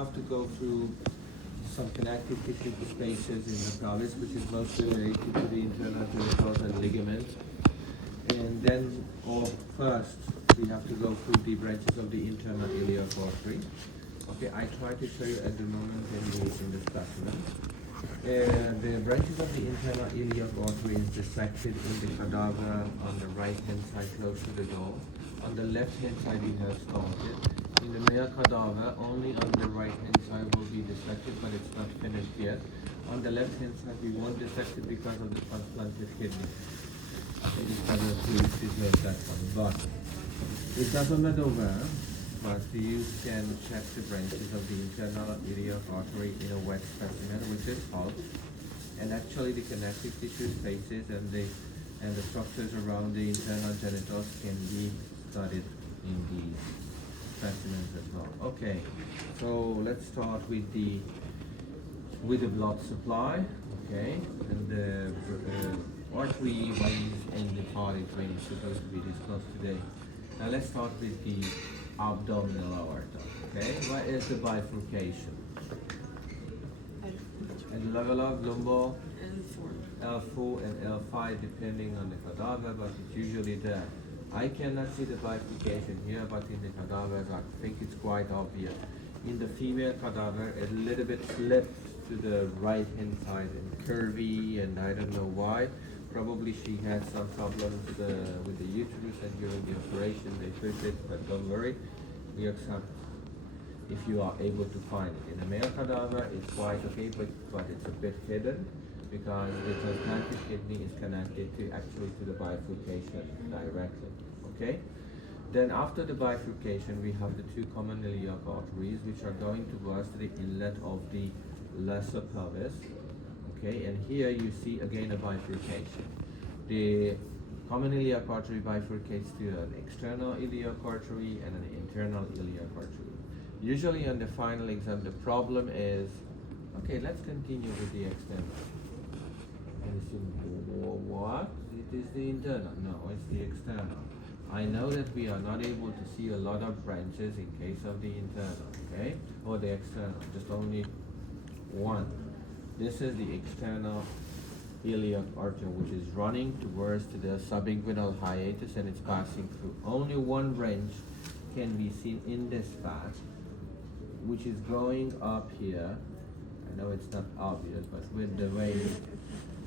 have to go through some connective tissue spaces in the pelvis, which is mostly related to the internal genitals and ligaments. And then, or first, we have to go through the branches of the internal iliac artery. Okay, I try to show you at the moment in the specimen. The branches of the internal iliac artery is dissected in the cadaver on the right hand side close to the door. On the left hand side we have started. In the male cadaver, only on the right hand side will be dissected, but it's not finished yet. On the left hand side we won't dissect it because of the transplanted kidney. Please note that one. But it doesn't matter where, but you can check the branches of the internal iliac artery in a wet specimen, which is hot. And actually the connective tissue spaces and the structures around the internal genitals can be studied in these specimens as well. Okay, so let's start with the blood supply. Okay, and the artery veins and the cardiac vein is supposed to be discussed today. Now let's start with the abdominal aorta. Okay, what is the bifurcation? At the level of lumbar L4 and L5 depending on the cadaver, but it's usually there. I cannot see the bifurcation here, but in the cadavers I think it's quite obvious. In the female cadaver, a little bit slipped to the right hand side and curvy, and I don't know why. Probably she had some problems with the uterus, and during the operation they fixed it, but don't worry, we accept if you are able to find it. In the male cadaver it's quite okay, but it's a bit hidden because the transplanted kidney is connected to the bifurcation directly. Okay? Then after the bifurcation we have the two common iliac arteries which are going towards the inlet of the lesser pelvis. Okay, and here you see again a bifurcation. The common iliac artery bifurcates to an external iliac artery and an internal iliac artery. Usually on the final exam the problem is, okay, let's continue with the external. And what? It is the internal. No, it's the external. I know that we are not able to see a lot of branches in case of the internal, okay? Or the external, just only one. This is the external iliac artery which is running towards to the subinguinal hiatus and it's passing through. Only one branch can be seen in this path which is going up here. I know it's not obvious, but with the vein,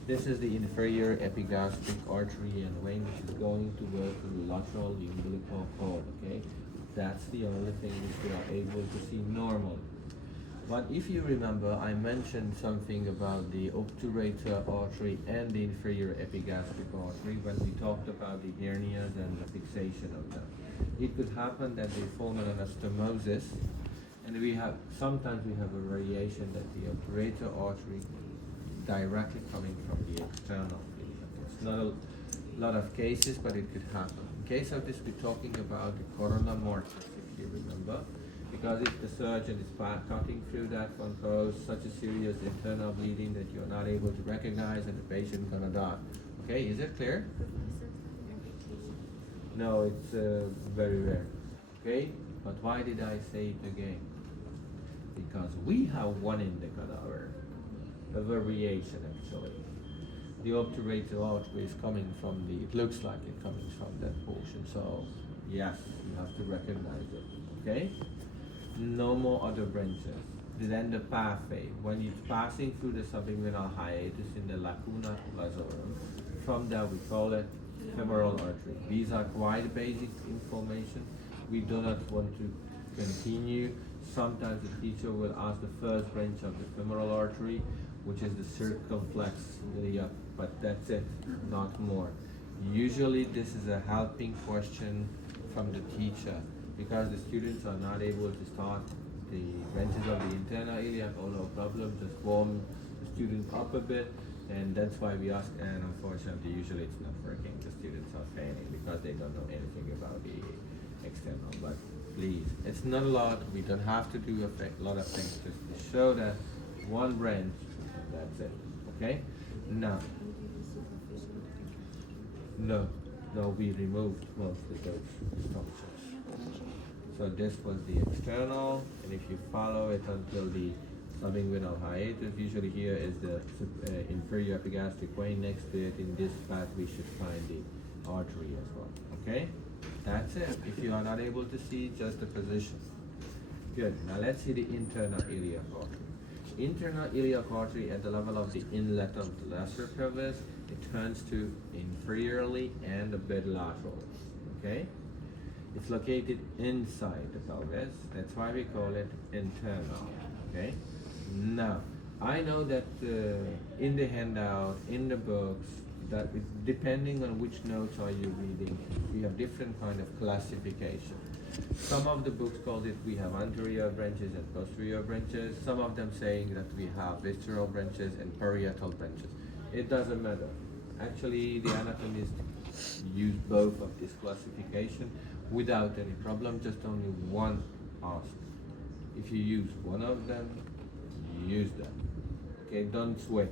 this is the inferior epigastric artery and vein which is going towards the lateral umbilical cord, okay? That's the only thing which we are able to see normally. But if you remember, I mentioned something about the obturator artery and the inferior epigastric artery when we talked about the hernias and the fixation of them. It could happen that they form an anastomosis, and sometimes we have a variation that the obturator artery directly coming from the external. It's not a lot of cases, but it could happen. In case of this, we're talking about the corona mortis, if you remember. Because if the surgeon is cutting through that one cause such a serious internal bleeding that you're not able to recognize and the patient gonna die. Okay, is it clear? No, it's very rare. Okay, but why did I say it again? Because we have one in the cadaver, a variation actually. The obturator artery is coming from it looks like it coming from that portion. So yes, you have to recognize it. Okay. No more other branches. Then the pathway, when it's passing through the subinguinal hiatus in the lacuna lazorum, from there we call it femoral artery. These are quite basic information. We do not want to continue. Sometimes the teacher will ask the first branch of the femoral artery, which is the circumflex iliac, but that's it, not more. Usually this is a helping question from the teacher, because the students are not able to start the branches of the internal iliac, oh no problem, just warm the student up a bit, and that's why we ask, and unfortunately usually it's not working. The students are failing because they don't know anything about the external. But please, it's not a lot, we don't have to do a lot of things, just to show that one branch, and that's it, okay? Now, no, we removed most of those structures. So this was the external, and if you follow it until the subinguinal hiatus, usually here is the inferior epigastric vein. Next to it, in this path, we should find the artery as well. Okay? That's it. If you are not able to see, just the position. Good. Now let's see the internal iliac artery. Internal iliac artery at the level of the inlet of the lesser pelvis, it turns to inferiorly and a bit laterally. Okay? It's located inside the pelvis. That's why we call it internal. Okay? Now, I know that in the handout, in the books, that depending on which notes are you reading, we have different kind of classification. Some of the books call it we have anterior branches and posterior branches. Some of them saying that we have visceral branches and parietal branches. It doesn't matter. Actually, the anatomists use both of this classification without any problem, just only one ask. If you use one of them, use them. Okay, don't switch.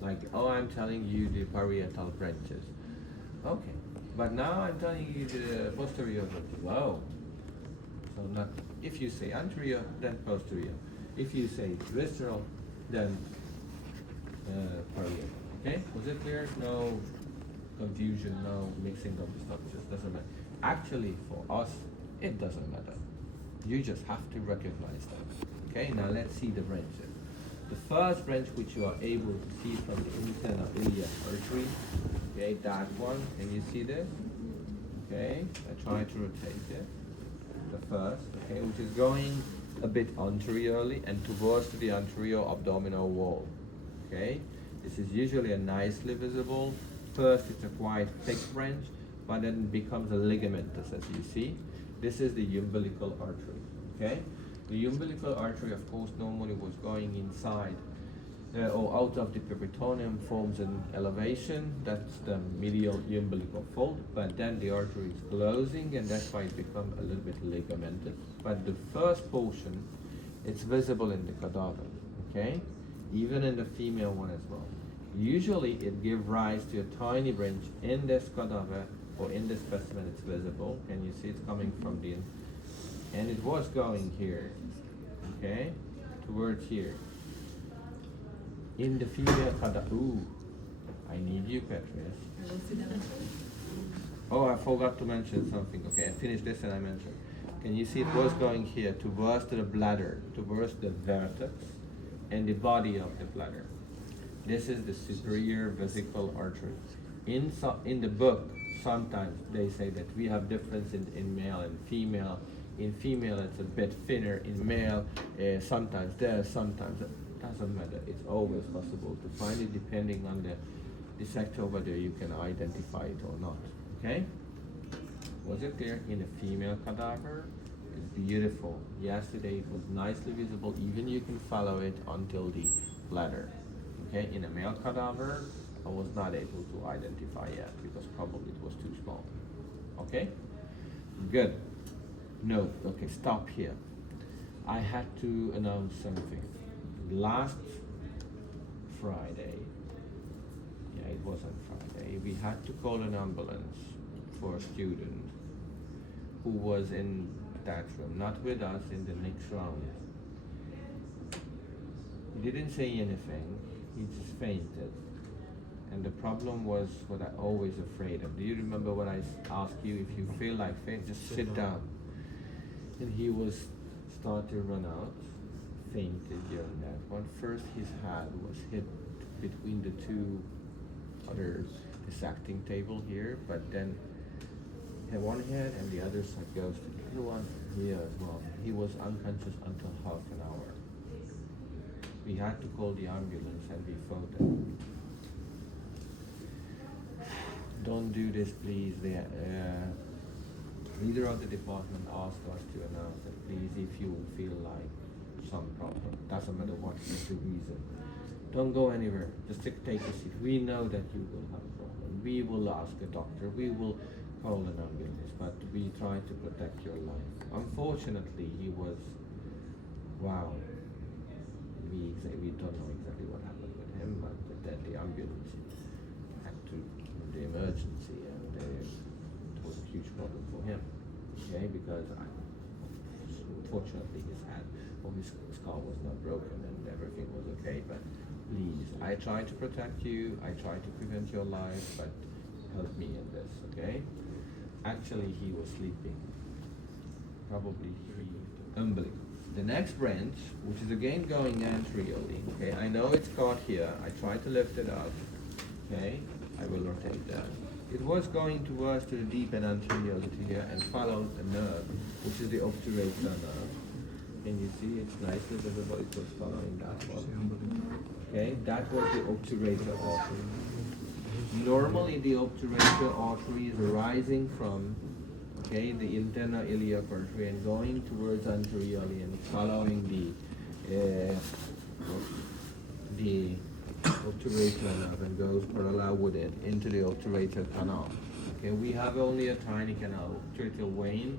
Like, oh, I'm telling you the parietal branches. Okay, but now I'm telling you the posterior branches. Wow. So not, if you say anterior, then posterior. If you say visceral, then parietal. Okay, was it clear? No confusion, no mixing of the structures, doesn't matter. Actually, for us, it doesn't matter. You just have to recognize them. Okay, now let's see the branches. The first branch which you are able to see from the internal iliac artery, okay, that one, can you see this? Okay, I try to rotate it. The first, okay, which is going a bit anteriorly and towards the anterior abdominal wall. Okay, this is usually a nicely visible. First, it's a quite thick branch, but then it becomes a ligamentous, as you see. This is the umbilical artery. Okay. The umbilical artery, of course, normally was going inside or out of the peritoneum, forms an elevation. That's the medial umbilical fold. But then the artery is closing, and that's why it becomes a little bit ligamentous. But the first portion, it's visible in the cadaver. Okay, even in the female one as well. Usually, it gives rise to a tiny branch in this cadaver or in the specimen. It's visible. Can you see it's coming from the? And it was going here, okay, towards here. In the female cadaver, ooh, I need you, Petrus. Oh, I forgot to mention something. Okay, I finished this and I mentioned. Can you see it was going here towards the bladder, towards the vertex and the body of the bladder. This is the superior vesical artery. In the book, sometimes they say that we have difference in male and female. In female, it's a bit thinner. In male, sometimes there, sometimes it doesn't matter. It's always possible to find it depending on the sector, whether you can identify it or not. Okay? Was it clear? In a female cadaver, it's beautiful. Yesterday it was nicely visible. Even you can follow it until the bladder. Okay? In a male cadaver, I was not able to identify yet because probably it was too small. Okay? Good. No, okay, stop here. I had to announce something. Last Friday, yeah, it was on Friday, we had to call an ambulance for a student who was in that room, not with us, in the next round. He didn't say anything, he just fainted. And the problem was what I'm always afraid of. Do you remember what I asked you? If you feel like faint, just sit down. And he was started to run out, fainted during that one. First, his head was hit between the two other dissecting table here, but then he had one head and the other side goes to the other one here as well. He was unconscious until half an hour. We had to call the ambulance and we phoned them. Don't do this, please. Leader of the department asked us to announce that please, if you feel like some problem, doesn't matter what is the reason, don't go anywhere, just take a seat. We know that you will have a problem. We will ask a doctor, we will call an ambulance, but we try to protect your life. Unfortunately, he was, wow, we don't know exactly what happened with him, but then the ambulance had to, the emergency, and it was a huge problem for him. Okay, because Fortunately, his skull was not broken and everything was okay. But please, I try to protect you. I try to prevent your life, but help me in this, okay? Actually, he was sleeping. Probably unbelievable. The next branch, which is again going anteriorly, okay? I know it's caught here. I try to lift it up, okay? I will rotate that. It was going towards to the deep and anterior to here and followed the nerve, which is the obturator nerve. Can you see? It's nicely visible. It was following that one. Okay, that was the obturator artery. Normally, the obturator artery is arising from, okay, the internal iliac artery and going towards anteriorly and following the obturator nerve and goes parallel with it into the obturator canal. Okay, we have only a tiny canal, obturator vein,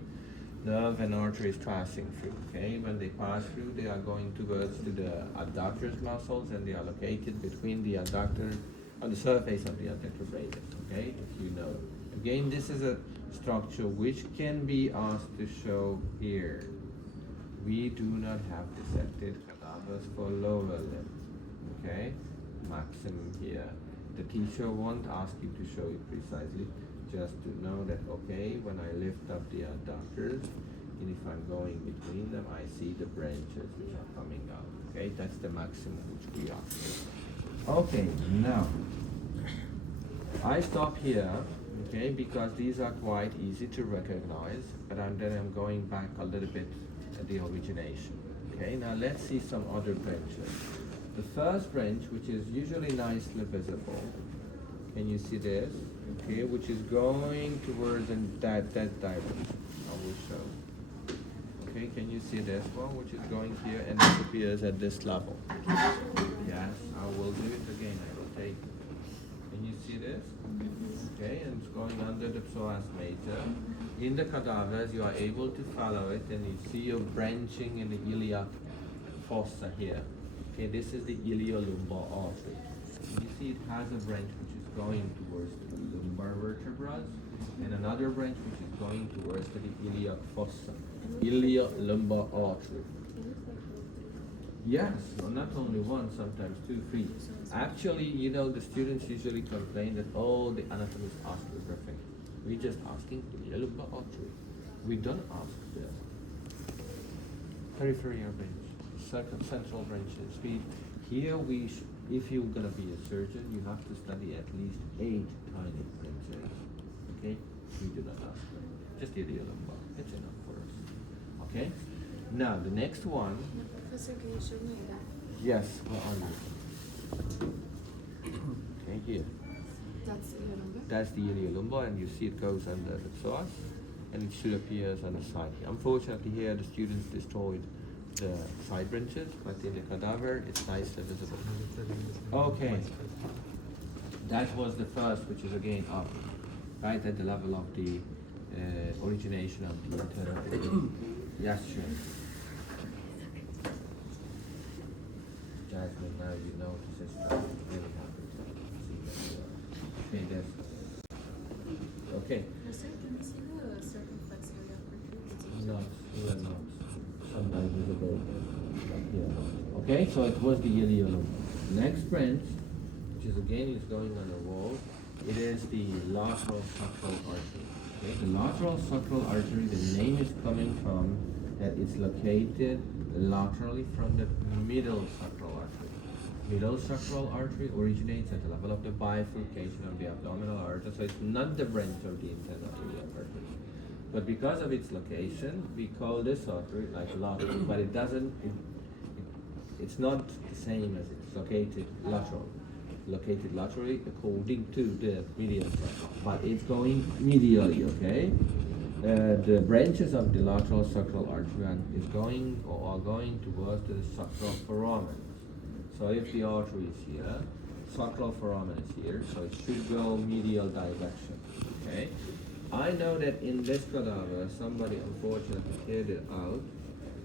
nerve and arteries passing through. Okay, when they pass through, they are going towards to the adductors muscles and they are located between the adductor on the surface of the adductor radius. Okay, if you know. Again, this is a structure which can be asked to show here. We do not have dissected cadavers for lower limb. Okay, maximum here. The teacher won't ask you to show it precisely, just to know that, okay, when I lift up the adductors, and if I'm going between them, I see the branches which are coming out. Okay, that's the maximum which we are. Okay, now, I stop here, okay, because these are quite easy to recognize, but then I'm going back a little bit at the origination. Okay, now let's see some other branches. The first branch, which is usually nicely visible, can you see this? Okay, which is going towards in that direction. I will show. Okay, can you see this one, which is going here and disappears at this level? Yes, I will do it again. I will take. Can you see this? Okay, and it's going under the psoas major. In the cadavers, you are able to follow it, and you see you're branching in the iliac fossa here. Okay, this is the iliolumbar artery. You see it has a branch which is going towards the lumbar vertebrae, and another branch which is going towards the iliac fossa, iliolumbar artery. Yes, well, not only one, sometimes two, three. Actually, you know, the students usually complain that, oh, the anatomist asked everything. We're just asking iliolumbar artery. We don't ask the peripheral branch. Central branches. Here if you're gonna be a surgeon, you have to study at least 8 tiny branches. Okay? We do not ask them. Just the lumbar. It's enough for us. Okay? Now the next one. Professor, can you show me that? Yes, where are you? Okay, here. That's the iliolumbar? That's the iliolumbar, and you see it goes under the psoas, and it should appear on the side. Unfortunately, here the students destroyed the side branches, but in the cadaver it's nicely visible. Okay, that was the first, which is again up, right at the level of the origination of the internal. Yes, sure. Jasmine, now you notice it's really happy to see that. Okay, that's okay. Sir, can we see the circumflex area protrude? Not. Sometimes visible here. Okay, so it was the iliolumbar. Next branch, which is again is going on the wall, it is the lateral sacral artery. Okay, the lateral sacral artery, the name is coming from that it's located laterally from the middle sacral artery. Middle sacral artery originates at the level of the bifurcation of the abdominal aorta, so it's not the branch of the internal iliac artery. But because of its location, we call this artery like lateral, but it doesn't, it's not the same as it's located lateral. It's located laterally according to the medial sacral, but it's going medially, okay? The branches of the lateral sacral artery is going or are going towards the sacral foramen. So if the artery is here, sacral foramen is here, so it should go medial direction, okay? I know that in this cadaver, somebody unfortunately cleared it out.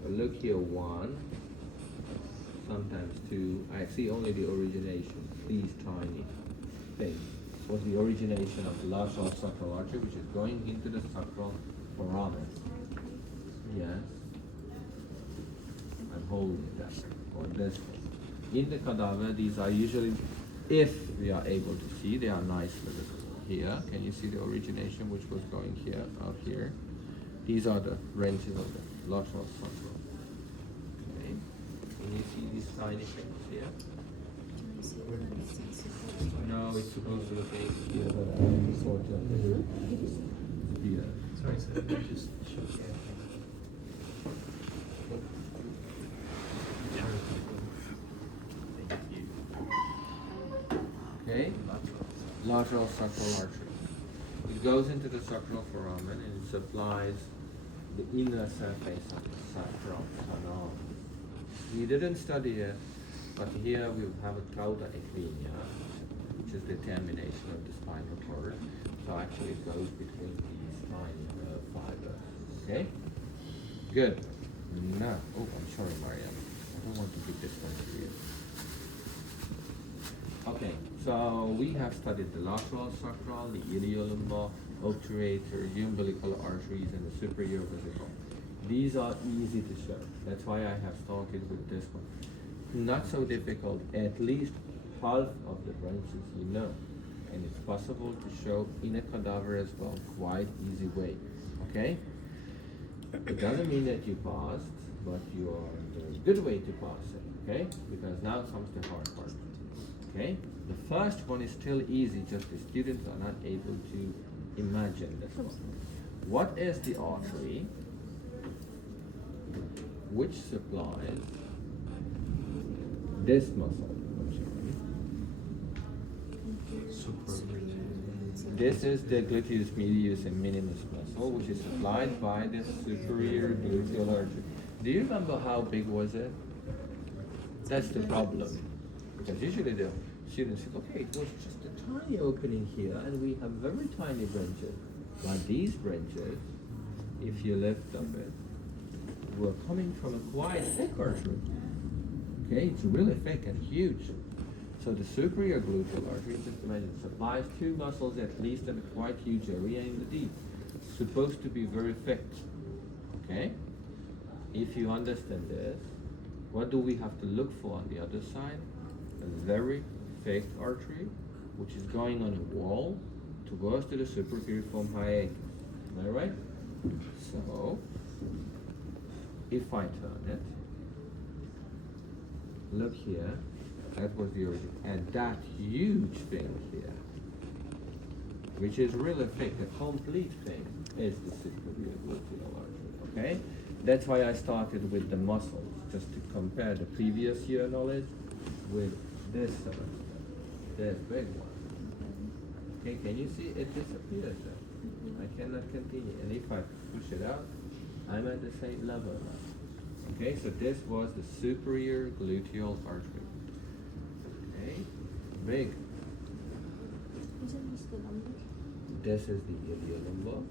But look here, 1, sometimes 2. I see only the origination. These tiny things was the origination of the lateral sacral artery, which is going into the sacral foramen. Yes. hole in that, or this hole. In the cadaver, these are usually, if we are able to see, they are nice little here. Can you see the origination which was going here, out here? These are the branches of the lateral sacral. Okay. Can you see these tiny things here? No, it's supposed to look here, but I just want to here. Sorry, so let me just show you. Thank you. Okay? Lateral sacral artery. It goes into the sacral foramen and it supplies the inner surface of the sacral canal. We didn't study it, but here we have a cauda equina, which is the termination of the spinal cord. So actually it goes between these tiny fibers. Okay? Good. Now, oh, I'm sorry, Mariam. I don't want to give this one to you. Okay, so we have studied the lateral sacral, the iliolumbar, obturator, umbilical arteries, and the superior vesicle. These are easy to show. That's why I have started with this one. Not so difficult. At least half of the branches you know. And it's possible to show in a cadaver as well. Quite easy way. Okay? It doesn't mean that you passed, but you are in a good way to pass it. Okay? Because now comes the hard part. Okay? The first one is still easy, just the students are not able to imagine this one. What is the artery which supplies this muscle? This is the gluteus medius and minimus muscle, which is supplied by the superior gluteal artery. Do you remember how big was it? That's the problem. Because usually the students say, okay, it was just a tiny opening here, and we have very tiny branches. But these branches, if you lift up it, were coming from a quite thick artery. Okay, it's really thick and huge. So the superior gluteal artery, just imagine, supplies two muscles at least in a quite huge area in the deep. It's supposed to be very thick. Okay? If you understand this, what do we have to look for on the other side? A very thick artery, which is going on a wall towards to the suprapiriform hiatus. Am I right? So, if I turn it, look here, that was the origin. And that huge thing here, which is really thick, a complete thing, is the superior gluteal artery. Okay? That's why I started with the muscles, just to compare the previous year knowledge with this semester, this big one. Okay, can you see it disappears there? I cannot continue. And if I push it out, I'm at the same level now. Okay, so this was the superior gluteal artery. Okay, big. This is the iliolumbar.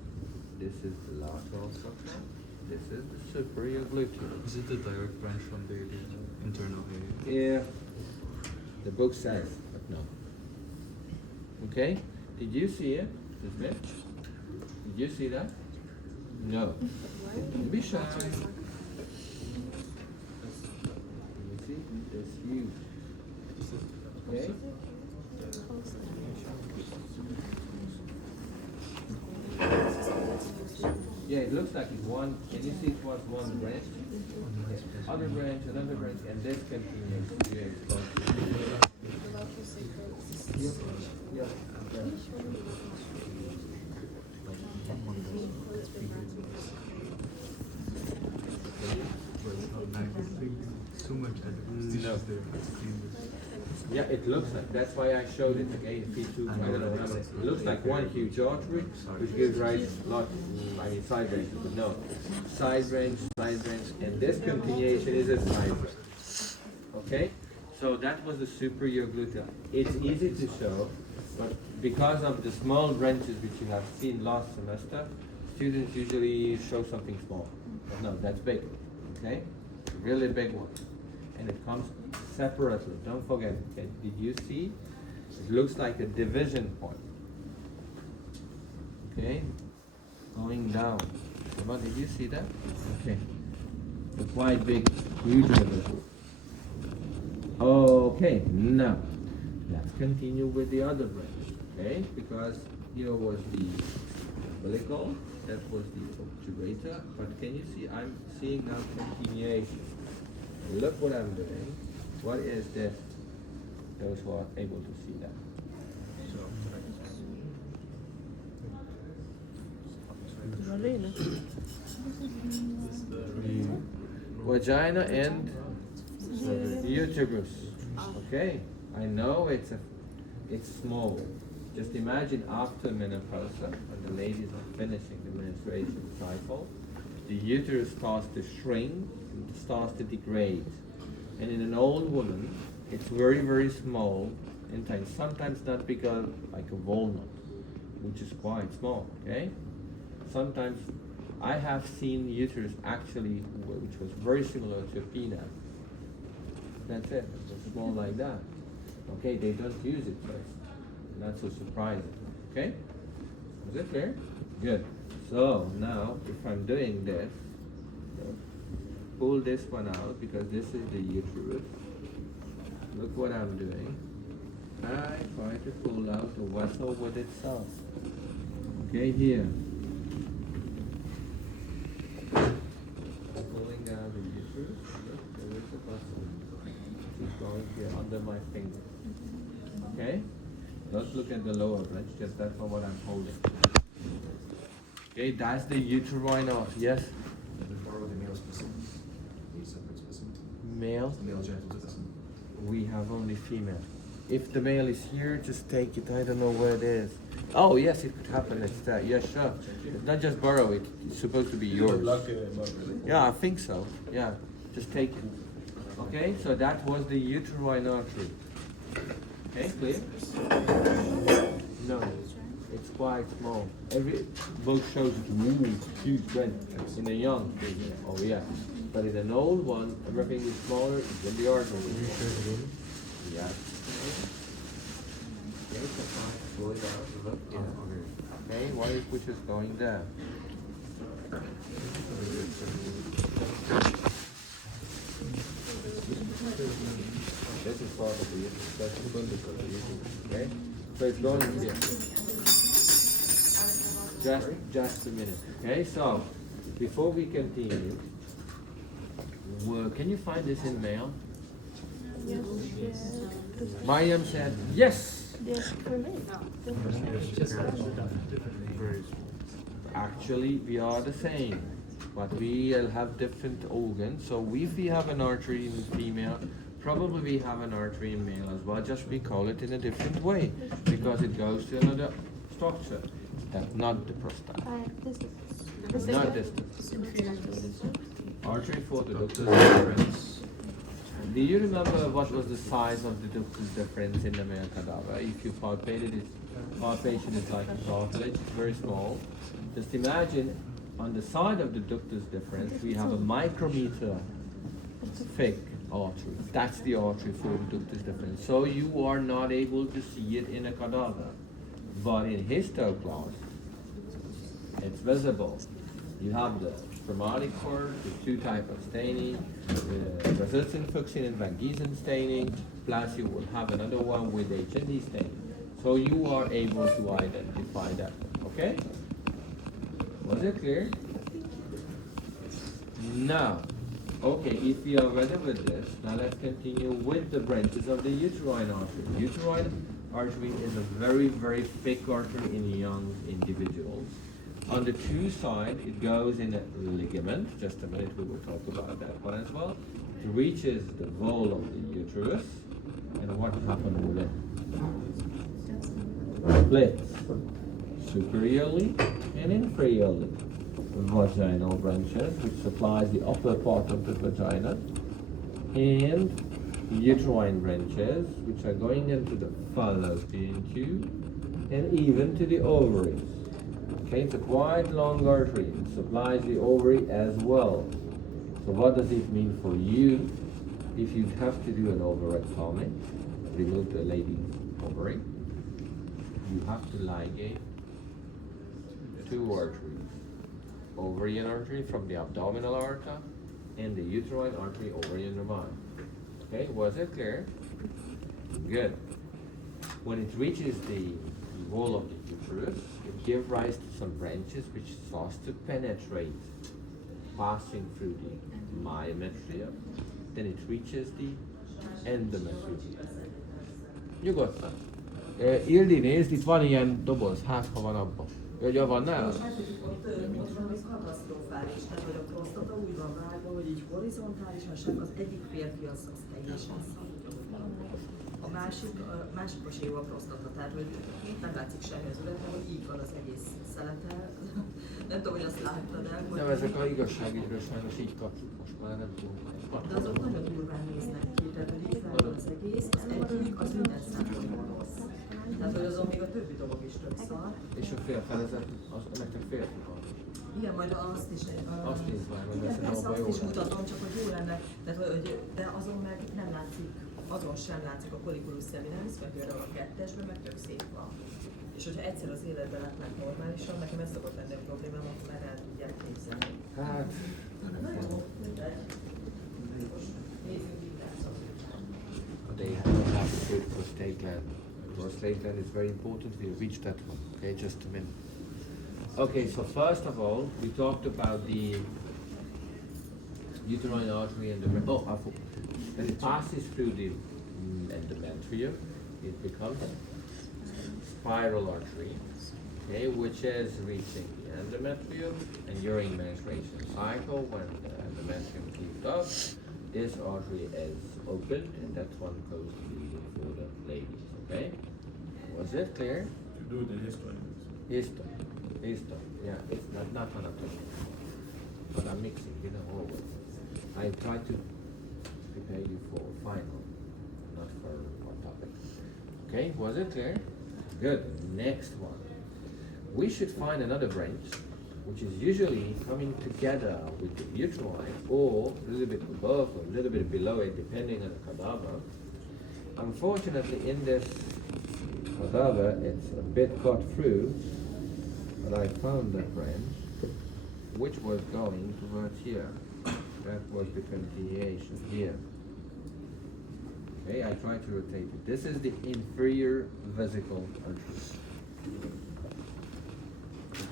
This is the lateral sacral. This is the superior gluteal. Is it the direct branch from the internal area? Yeah, the book says, but no. Okay, did you see it? Did you see that? No. Don't be shy. You see? It's huge. Okay? Yeah, it looks like it's one. Can you see it was one branch? Okay. Other branch, another branch, and this continues. Yeah. So much No. Yeah, it looks like, that's why I showed it again, P2, I don't know what number. It looks like one huge artery, which gives rise a lot, I mean side branches, but no. Side branch, and this continuation is a side branch. Okay? So that was the superior gluteal. It's easy to show, but because of the small branches which you have seen last semester, students usually show something small. But no, that's big. Okay? Really big one. And it comes separately. Don't forget. Okay? Did you see? It looks like a division point. Okay? Going down. Come on, did you see that? Okay. a quite big uterus. Okay, now let's continue with the other branch, okay? Because here was the umbilical, that was the obturator, but can you see I'm seeing now continuation. Look what I'm doing. What is this? Those who are able to see that. Vagina and uterus. Okay, I know it's small. Just imagine after menopause, when the ladies are finishing the menstruation cycle, the uterus starts to shrink and starts to degrade. And in an old woman, it's very, very small and tiny. Sometimes not bigger like a walnut, which is quite small, okay? Sometimes I have seen uterus actually, which was very similar to a peanut. That's it, it's small like that. Okay, they don't use it, so it's not so surprising, okay? Is it clear? Good. So now, if I'm doing this, pull this one out because this is the uterus. Look what I'm doing. I try to pull out the vessel with itself. Okay, here. Pulling out the uterus. Look, there is a vessel. It's going here under my finger. Okay? Don't look at the lower branch, just that's not what I'm holding. Okay, that's the uterine arch. Yes? Male? Male genital specimen. We have only female. If the male is here, just take it. I don't know where it is. Oh, yes, it could happen. It's that. Yeah, sure. It's not just borrow it. It's supposed to be yours. Yeah, I think so. Yeah, just take it. Okay, so that was the uterine artery. Okay, clear? No, it's quite small. Every book shows it huge when in a young. Oh yeah, but in an old one, everything is smaller than the artery. Yeah. Okay, so fine. Pull it out. Look. Yeah. Okay, what is which is going there? This is part of the uterus. That's the umbilical uterus. Okay? So it's going here. Just a minute. Okay, so before we continue, can you find this in mail? Yes. Mariam said yes. Yes, for me. Actually, we are the same, but we'll have different organs. So if we have an artery in female, probably we have an artery in male as well. Just we call it in a different way because it goes to another structure. That's not the prostate. This is Not this. Artery for the ductus deferens. Do you remember what was the size of the ductus deferens in the male cadaver? If you palpated it, palpation is like a cartilage, it's very small. Just imagine on the side of the ductus deferens we have a micrometer thick artery. That's the artery for the ductus deferens. So you are not able to see it in a cadaver. But in histoclast, it's visible. You have the spermatic part, the two types of staining, the Brazilian and Van Giesen staining, plus you will have another one with HND staining. So you are able to identify that. Okay? Was it clear? Now, okay, if we are ready with this, now let's continue with the branches of the uterine artery. Uterine artery is a very, very thick artery in young individuals. On the two sides, it goes in a ligament. Just a minute, we will talk about that one as well. It reaches the wall of the uterus, and what happens with it? Splits superiorly and inferiorly. Vaginal branches, which supplies the upper part of the vagina, and uterine branches, which are going into the fallopian tube and even to the ovaries. Okay, it's a quite long artery. It supplies the ovary as well. So what does it mean for you if you have to do an ovarectomy, remove the lady's ovary? You have to ligate two arteries. Ovarian artery from the abdominal aorta and the uterine artery ovarian nervi. Okay, was it clear? Good. When it reaches the wall of the uterus, it gives rise to some branches which starts to penetrate, passing through the myometrium. Then it reaches the endometrium. Nyugodtan. Ildi, nézd, itt van ilyen doboz, hát ha van abban. Ugye van nála? Ott valami katasztrofális, tehát hogy a prostata úgy van vágva, hogy így horizontálisan sem, az egyik férfi az teljesen szarja. A másikos jó a prostata, tehát hogy nem látszik semmi az ületen, hogy így van az egész szelete. Nem tudom, hogy azt láttad el. Nem, ezek a igazságügyről sajnos így kapjuk most már, nem tudom. De azok nagyon durván néznek ki, tehát hogy így fel van az egész, az egyik, az minden szempontból rossz. Tehát, hogy azon még a többi dolog is tök szar. És a félfelezet, az nektek férfi van. Igen, majd azt is. Azt nézd már, hogy igen, ezt persze, abban jó azt is lenne. mutatom, csak hogy jó lenne. Tehát, hogy, de azon meg nem látszik, azon sem látszik a colliculus seminalis, meg például a kettesben, meg tök szép van. És hogyha egyszer az életben látnak normálisan, nekem ez szokott lenni a problémám, akkor már el tudják képzelni. Hát... They don't have a good prostate gland. Prostate gland is very important. We'll reach that one. Okay, just a minute. Okay, so first of all, we talked about the uterine artery and the when it passes through the endometrium, it becomes spiral artery, okay, which is reaching the endometrium, and during menstruation cycle, when the endometrium cleaved up, this artery is opened, and that one goes bleeding for the ladies. Okay, was it clear? Do the history. Histo. Yeah, it's not anatomy, but I'm mixing, you know, always. I try to prepare you for final, not for topic. Okay, was it clear? Good. Next one. We should find another branch, which is usually coming together with the uterine, or a little bit above or a little bit below it, depending on the cadaver. Unfortunately, in this cadaver, it's a bit cut through, but I found that branch, which was going towards here. That was the continuation here. Okay, I try to rotate it. This is the inferior vesical artery.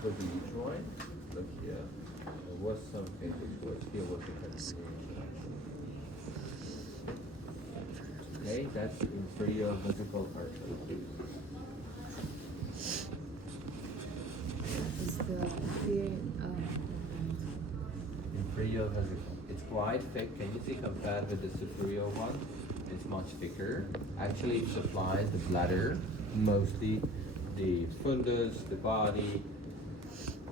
For the uterine, look here. There was something which was here was the continuation. Okay, that's the inferior vesical artery. Is the Inferior vesicle. It's quite thick. Can you see compared with the superior one? It's much thicker. Actually, it supplies the bladder, mostly the fundus, the body,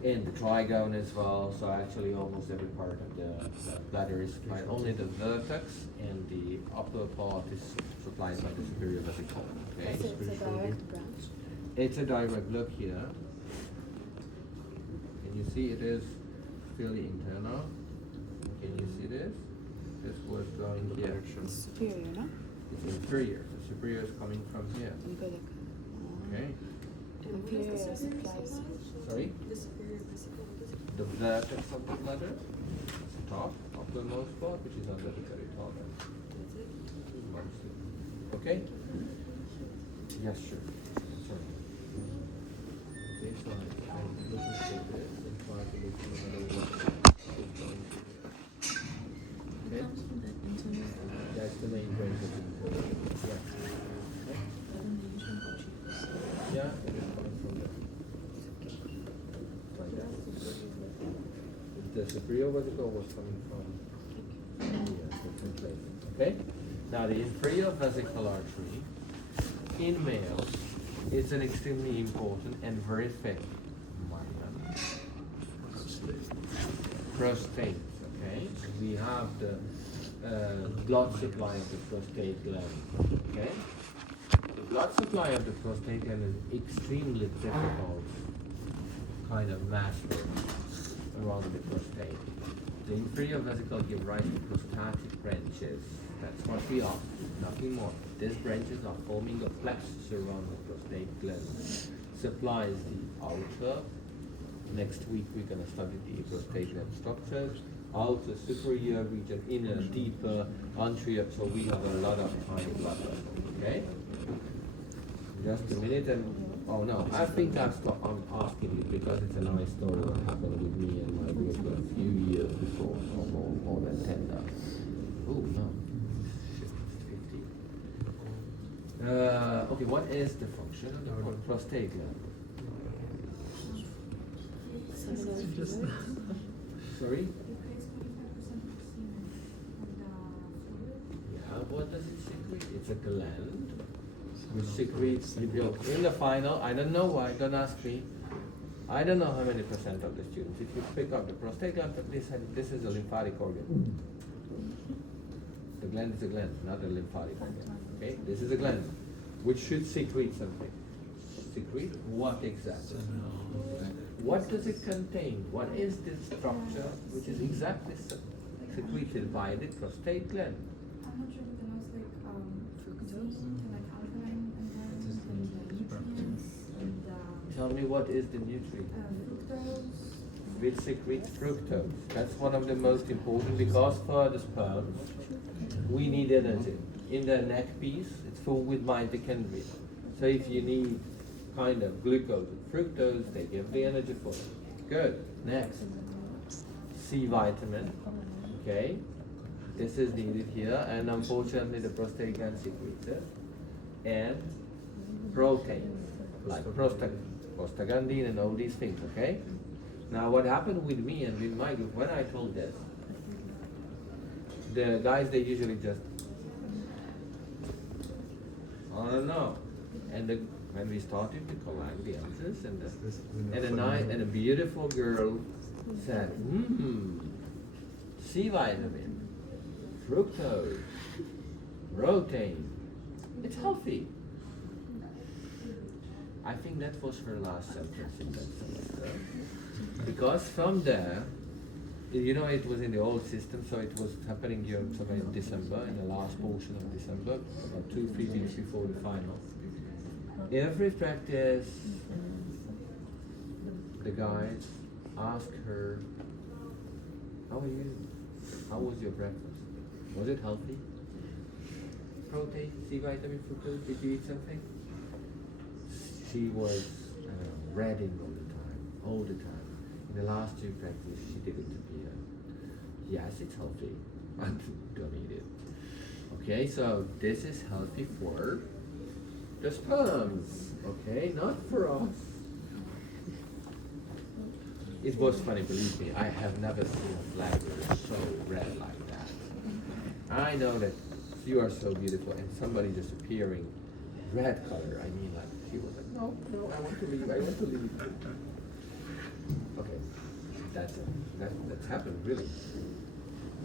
and the trigone as well. So actually, almost every part of the bladder is supplied. Only the vertex and the upper part is supplied by the superior vesicle. Okay. so it's a direct branch? It's a direct look here. Can you see it is fairly internal? Can you see this? This was going here. It's superior, no? It's inferior. The superior is coming from here. Okay. Inferior supplies. Sorry? The superior vesicle. The vertex of the bladder, top, uppermost part, which is under the peritoneum. Okay? Yes, sure. Sorry. Okay, so I'm looking for this and try to look for another one. Okay? Comes from the internal. That's the main branch of the internal. Yeah. Okay? Yeah, it is coming from there. Like that. The superior vesicle was coming from here, different place. Okay? Now the inferior vesical artery in males is an extremely important and very thick organ. Prostate. Okay? We have the blood supply of the prostate gland. Okay? The blood supply of the prostate gland is extremely difficult kind of master around the prostate. The inferior vesicle gives rise to prostatic branches. That's what we are, nothing more. These branches are forming a plexus around the prostate gland. Supplies the outer. Next week we're going to study the prostate gland structures. outer superior region, inner, deeper, anterior, so we have a lot of tiny blood vessels, okay? Just a minute and, oh no, I think I'm asking you because it's a nice story what happened with me and my group a few years before, or more than 10 now. Oh no, shit, it's 50. Okay, what is the function of the prostate gland? Just Sorry? It creates 25% of semen from the fluid. Yeah, what does it secrete? It's a gland which secretes, in the final, I don't know why, don't ask me. I don't know how many percent of the students, if you pick up the prostate gland, this is a lymphatic organ. The gland is a gland, not a lymphatic organ. Okay, this is a gland which should secrete something. Secrete what exactly? What does it contain? What is this structure which is exactly secreted by the prostate gland? I'm not sure, but the most fructose and alkaline environment and nutrients and Tell me what is the nutrient? fructose. Which secretes fructose. That's one of the most important because for the sperms, we need energy. In the neck piece, it's full with mitochondria. So if you need kind of glucose and fructose, they give the energy for it. Good. Next. C vitamin. Okay. This is needed here, and unfortunately the prostate gland secretes it. And proteins, like prostaglandin and all these things, okay? Now what happened with me and with my group, when I told this, the guys, they usually just, I don't know. And when we started to collect the answers, and a beautiful girl said, C vitamin, fructose, protein, it's healthy. I think that was her last sentence in that semester. Because from there, you know, it was in the old system, so it was happening here somewhere in December, in the last portion of December, about 2-3 weeks before the final. Every practice, the guys ask her, how are you? How was your breakfast? Was it healthy? Protein, C vitamin, fructose, did you eat something? She was reading all the time. In the last two practices, she did it to Pia. Yes, it's healthy, but don't eat it. Okay, so this is healthy for the sperms, okay, not for us. It was funny, believe me, I have never seen a flavor so red like that. I know that you are so beautiful and somebody just appearing red color, I mean like, she was like, no, I want to leave. Okay, that's happened really.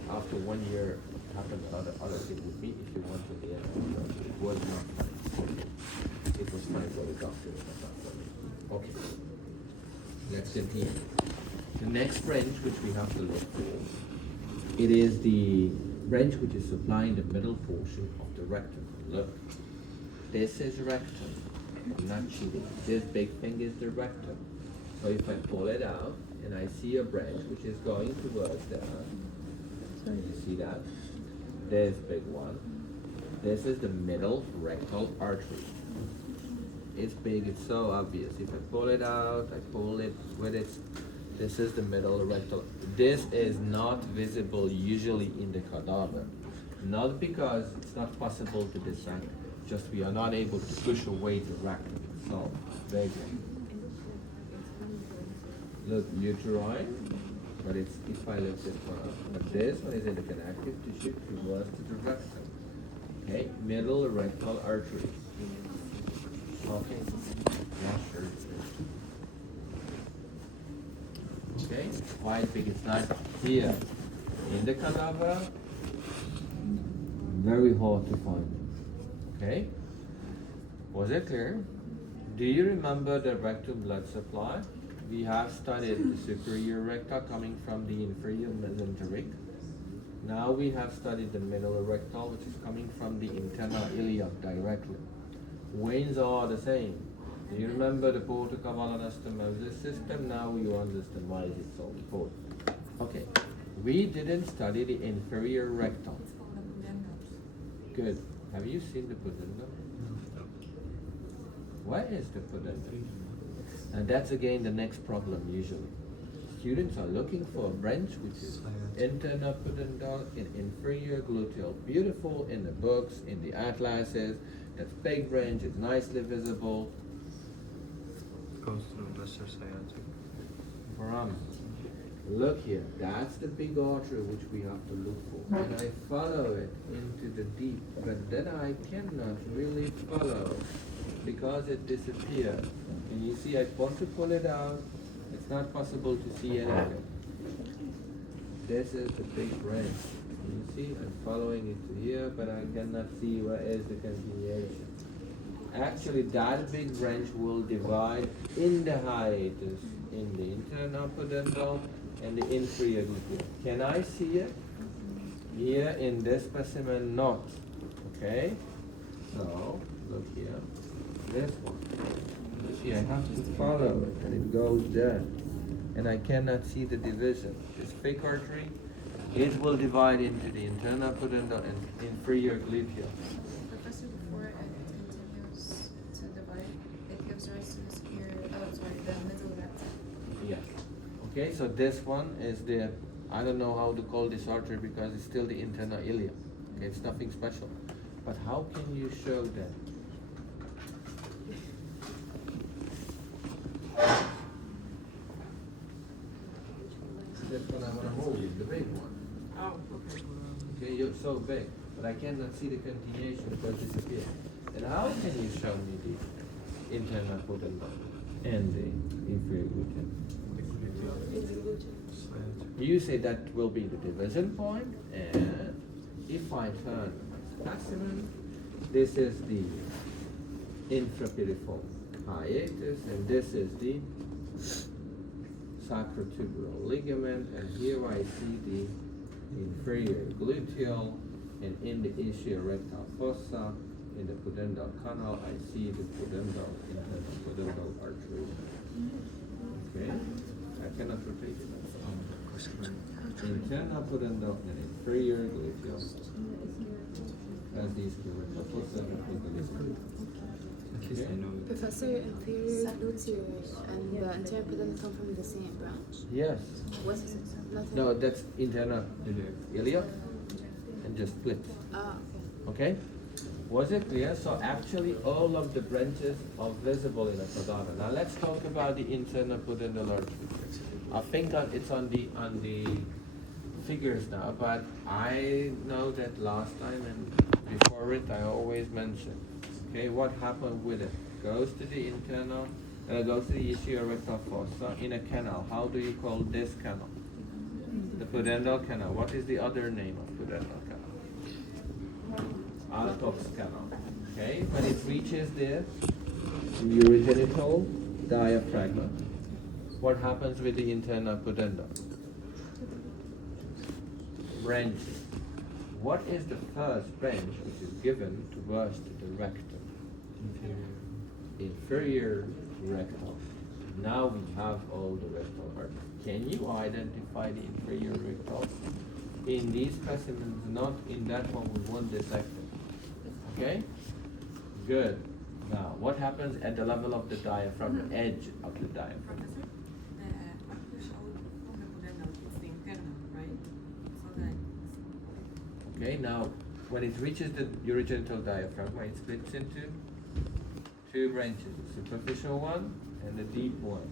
After 1 year, it happened other thing with me, if you want to hear. It was not funny. It was funny for the doctor, but not for me. Okay, let's continue. The next branch which we have to look for, it is the branch which is supplying the middle portion of the rectum. Look, this is rectum. I'm not cheating. This big thing is the rectum. So if I pull it out and I see a branch which is going towards there, you see that? This big one. This is the middle rectal artery. It's big, it's so obvious. If I pull it out, I pull it with it. This is the middle rectal. This is not visible usually in the cadaver. Not because it's not possible to dissect, just we are not able to push away the rectum. So, very good. Look, uterine, but it's, if I lift this one up, but this one is in the connective tissue towards the rectum. Okay, middle rectal artery. Okay, washer. Okay, quite big. It's not here in the cadaver. Very hard to find. Okay, was it clear? Do you remember the rectum blood supply? We have studied the superior recta coming from the inferior mesenteric. Now we have studied the middle rectal, which is coming from the internal iliac directly. Veins are the same. Do you remember the portocaval anastomosis system? Now you understand why is it so important. Okay, We didn't study the inferior rectum. It's called the pudendal. Good. Have you seen the pudendal? No. What is the pudendal? And that's again the next problem usually. Students are looking for a branch which is internal pudendal and inferior gluteal. Beautiful in the books, in the atlases. That's big branch, it's nicely visible. Goes through lesser sciatic. Brahma. Look here, that's the big artery which we have to look for. And I follow it into the deep, but then I cannot really follow because it disappeared. And you see, I want to pull it out. It's not possible to see anything. This is the big branch. You see, I'm following it to here, but I cannot see where is the continuation. Actually, that big branch will divide in the hiatus, in the internal pudendal and the inferior gluteal. Can I see it? Here in this specimen, not. Okay? So, look here. This one. You see, I have to follow it, and it goes there. And I cannot see the division. This fake artery, it will divide into the internal pudendal and inferior gluteal. Professor, before it continues to divide, it gives rise to the the middle rectum. Yes. Okay, so this one is the, I don't know how to call this artery because it's still the internal ileum. Okay, it's nothing special. But how can you show that? This one I want to hold is the big one. Oh, okay. Okay, you're so big, but I cannot see the continuation because it disappeared. And how can you show me the internal pudendal and the inferior gluteal? You say that will be the division point, and if I turn my specimen, this is the infrapiriform hiatus, and this is the sacrotuberal ligament, and here I see the inferior gluteal, and in the ischia rectal fossa, in the pudendal canal, I see the pudendal, internal pudendal artery. Okay, I cannot repeat it. Internal pudendal and inferior gluteal, as the ischia rectal fossa, and the ligament. At least I know it. Professor, inferior gluteus and the anterior pudendal come from the same branch? Yes. What is it? Nothing? No, that's internal iliac and just split. Ah, Okay? Was it clear? So actually all of the branches are visible in a cadaver. Now let's talk about the internal pudendal artery. I think it's on the figures now, but I know that last time and before it I always mentioned. Okay, what happened with it? Goes to the internal, goes to the ischia rectal fossa in a canal. How do you call this canal? The pudendal canal. What is the other name of pudendal canal? Altops canal. Okay, when it reaches the urogenital diaphragma, what happens with the internal pudendal? Branches. What is the first branch which is given towards the rectum? Inferior rectal. Now we have all the rectal arteries. Can you identify the inferior rectal? In these specimens, not in that one, we won't dissect it. Okay? Good. Now, what happens at the level of the diaphragm, the edge of the diaphragm? Professor, what you showed from the pudendal is the internal, right? So that Okay, now, when it reaches the urogenital diaphragm, it splits into two branches, the superficial one and the deep one.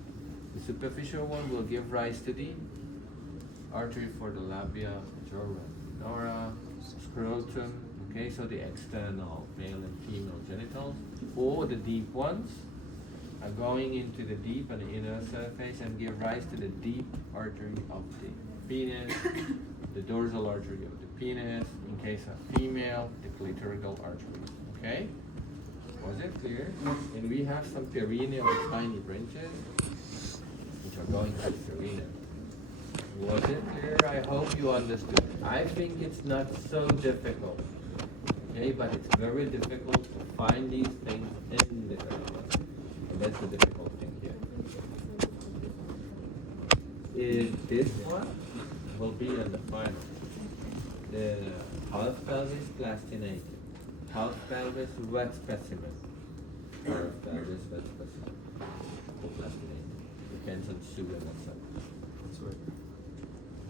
The superficial one will give rise to the artery for the labia majora, minora, scrotum, okay, so the external male and female genitals, or the deep ones are going into the deep and the inner surface and give rise to the deep artery of the penis, the dorsal artery of the penis, in case of female, the clitoridal artery, okay? Was it clear? And we have some perineal tiny branches which are going to the perineum. Was it clear? I hope you understood. I think it's not so difficult. Okay, but it's very difficult to find these things in the perineum. And that's the difficult thing here. Is this one will be in the final. The half pelvis plastinated, half pelvis wet specimen, half pelvis wet specimen, or plastinated. Depends on shoe and what's. It's wet.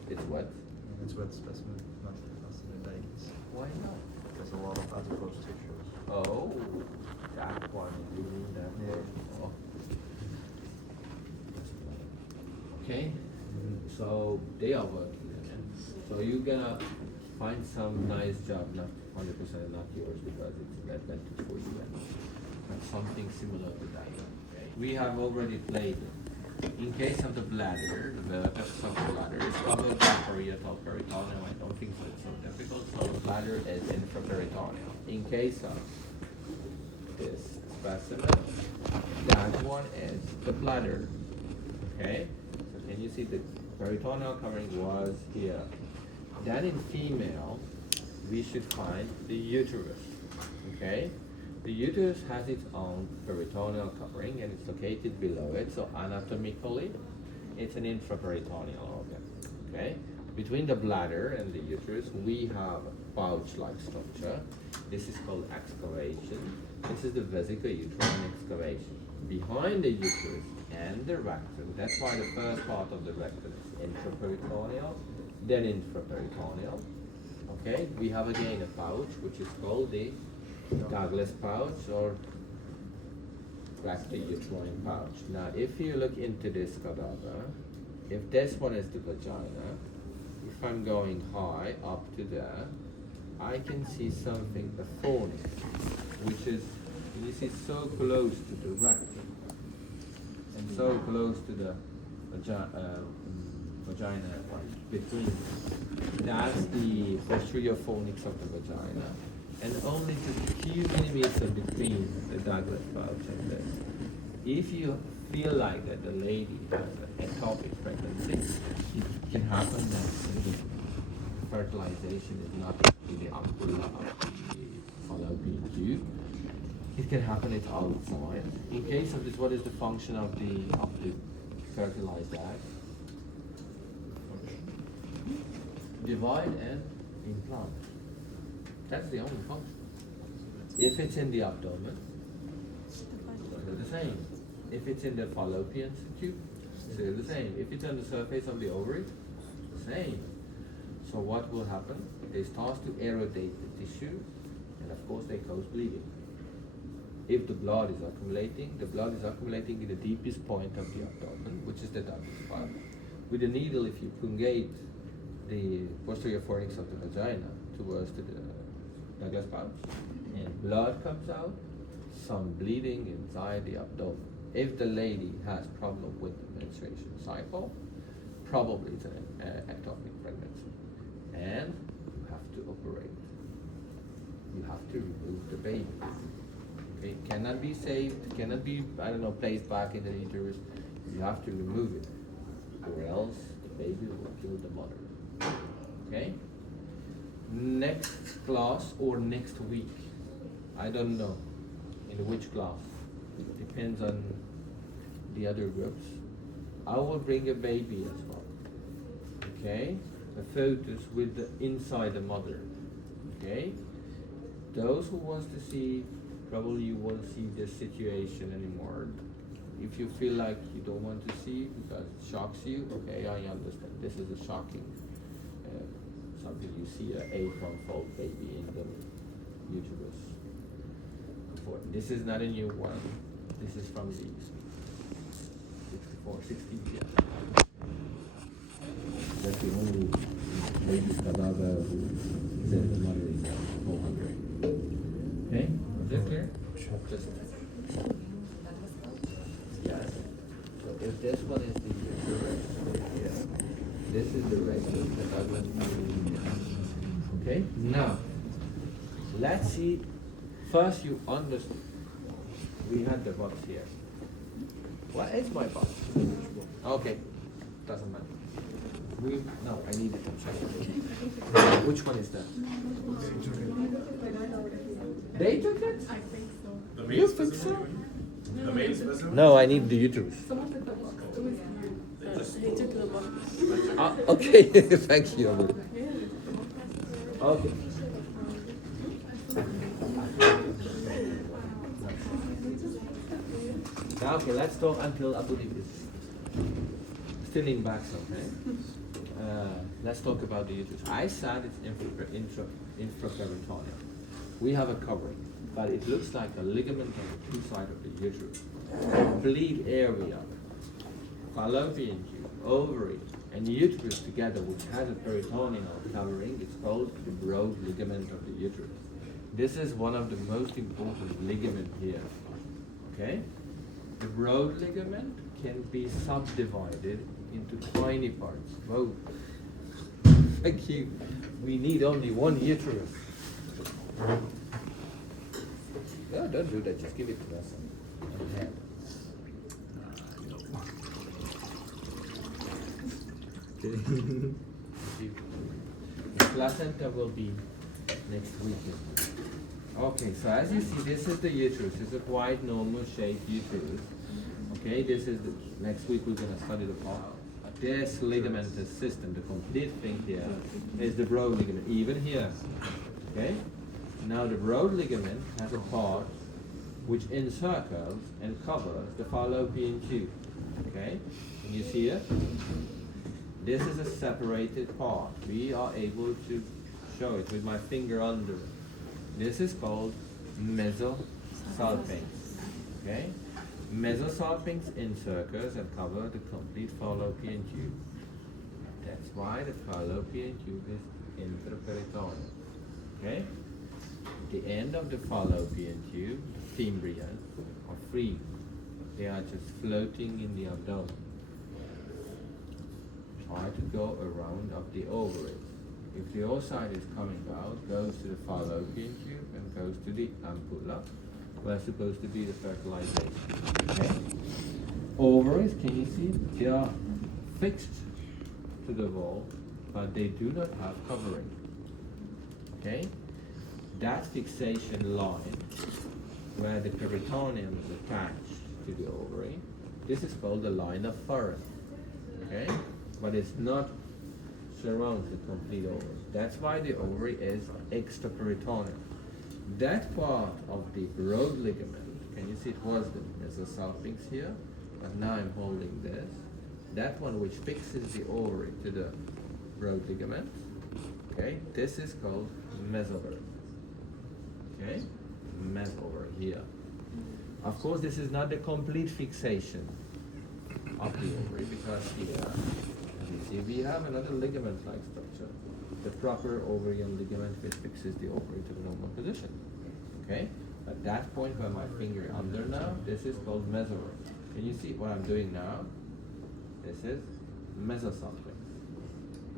It's wet. It's wet specimen, not fascinating. Why not? There's a lot of adipose tissues. Oh, that one. You mean that? Yeah. Oh. Okay, so they are working again. So you're gonna find some nice job, not 100% not yours because it's an advantage for you, but something similar to that. Okay. We have already played it. In case of the bladder, the depth of the bladder is covered by parietal peritoneum. I don't think so it's so difficult. So the bladder is infraperitoneal. In case of this specimen, that one is the bladder. Okay? So can you see the peritoneal covering was here? Then in female, we should find the uterus. Okay? The uterus has its own peritoneal covering and it's located below it. So anatomically, it's an infraperitoneal organ. Okay? Between the bladder and the uterus, we have a pouch-like structure. This is called excavation. This is the vesico-uterine excavation. Behind the uterus and the rectum, that's why the first part of the rectum is intraperitoneal, then infraperitoneal. Okay? We have again a pouch, which is called the Douglas pouch or recto-uterine pouch. Now, if you look into this cadaver, if this one is the vagina, if I'm going high up to there, I can see something, a fornix, which is, you see, so close to the rectum and so close to the vagina between. That's the posterior fornix of the vagina. And only just a few millimeters between the Douglas pouch and this. If you feel like that the lady has an ectopic pregnancy, it can happen that the fertilization is not in the ampulla of the fallopian tube. It can happen it's outside. In case of this, what is the function of the fertilized egg? Divide and implant. That's the only function. If it's in the abdomen, they're the same. If it's in the fallopian tube, they're the same. If it's on the surface of the ovary, the same. So what will happen? They start to erodate the tissue, and of course they cause bleeding. If the blood is accumulating in the deepest point of the abdomen, which is the Douglas pouch. With a needle, if you pungate the posterior fornix of the vagina towards the Douglas pouch, and blood comes out, some bleeding inside the abdomen. If the lady has problem with the menstruation cycle, probably it's an ectopic pregnancy, and you have to operate. You have to remove the baby. Okay, it cannot be saved, cannot be, placed back in the uterus. You have to remove it, or else the baby will kill the mother. Okay? Next class or next week, I don't know in which class, depends on the other groups. I will bring a baby as well. Okay? A fetus with the inside the mother. Okay? Those who wants to see, probably you won't see this situation anymore. If you feel like you don't want to see because it shocks you, okay, I understand. This is a shocking something. You see an 8-month-old baby in the uterus. This is not a new one. This is from the 60 years. That's the only baby cadaver who said the mother is 400. Okay? Is that clear? Just yes. So if this one is the uterus, yeah, this is the rectal cadaver. Okay? Now, let's see. First, you understand. We had the box here. What is my box? Okay, doesn't matter. No, I need it to check. Which one is that? They took it? I think so. The You main think specimen? so? The main specimen? No, I need the uterus. Someone took the box. It was you. They just He took the box. took Okay, thank you. Okay. Now, okay, let's talk until Abudip is still in back, okay? Let's talk about the uterus. I said it's infraperitoneal. We have a covering, but it looks like a ligament on the two sides of the uterus. Complete area, fallopian tube, ovary, and uterus together, which has a peritoneal covering, it's called the broad ligament of the uterus. This is one of the most important ligaments here. Okay? The broad ligament can be subdivided into tiny parts. Whoa. Thank you. We need only one uterus. No, don't do that. Just give it to us on hand. Okay. The placenta will be next weekend. Okay, so as you see, this is the uterus. It's a quite normal shaped uterus. Okay, this is the next week we're going to study the part. This ligamentous system, the complete thing here, is the broad ligament, even here. Okay? Now the broad ligament has a part which encircles and covers the fallopian tube. Okay? Can you see it? This is a separated part. We are able to show it with my finger under it. This is called mesosalpinx. Okay? Mesosalpinx encircles and cover the complete fallopian tube. That's why the fallopian tube is intraperitoneal. Okay? The end of the fallopian tube, the fimbria, are free. They are just floating in the abdomen. Try to go around up the ovaries. If the oocyte is coming out, goes to the fallopian tube and goes to the ampulla, where supposed to be the fertilization. Okay? Ovaries, can you see? They are fixed to the wall, but they do not have covering. Okay? That fixation line, where the peritoneum is attached to the ovary, this is called the line of Furren. Okay? But it's not surrounds the complete ovary. That's why the ovary is extraperitoneal. That part of the broad ligament, can you see it was the mesosalpinx here, but now I'm holding this. That one which fixes the ovary to the broad ligament, okay, this is called mesover. Okay, mesover here. Of course, this is not the complete fixation of the ovary because here, as you see, we have another ligament-like structure. The proper ovarian ligament which fixes the ovary to the normal position. Okay? At that point where my finger under now, this is called mesover. Can you see what I'm doing now? This is mesosalpinx.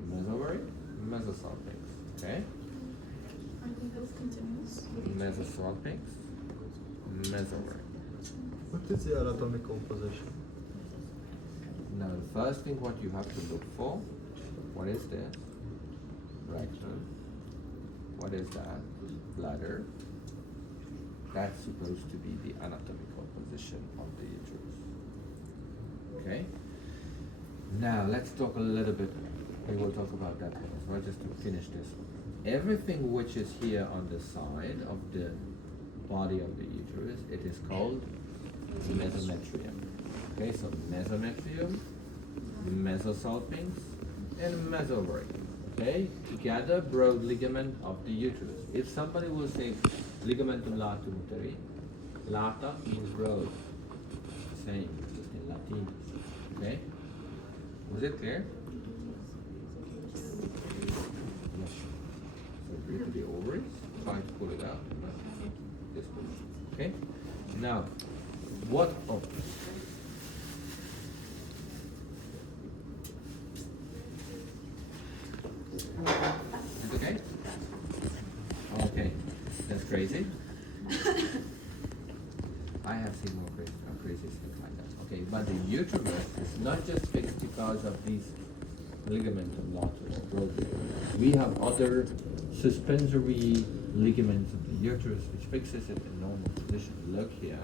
Mesovary, mesosalpinx. Okay? Mesosalpinx, mesovary. What is the anatomical position? Now the first thing what you have to look for, what is this? Rectum. What is that? Bladder. That's supposed to be the anatomical position of the uterus. Okay? Now let's talk a little bit, we will talk about that one as well, just to finish this one. Everything which is here on the side of the body of the uterus, it is called mesometrium. Okay, so mesometrium, mesosalpinx, and mesovary. Okay, together broad ligament of the uterus. If somebody will say ligamentum latum uteri, lata means broad. Same, just in Latin. Okay, was it clear? Yes. So breathe to the ovaries, try to pull it out. This position. Okay, now what? Oh. Okay? Okay. That's crazy. I have seen more crazy things like that. Okay, but the uterus is not just fixed because of these ligamentum lateral or broad ligaments. We have other suspensory ligaments of the uterus which fixes it in normal position. Look here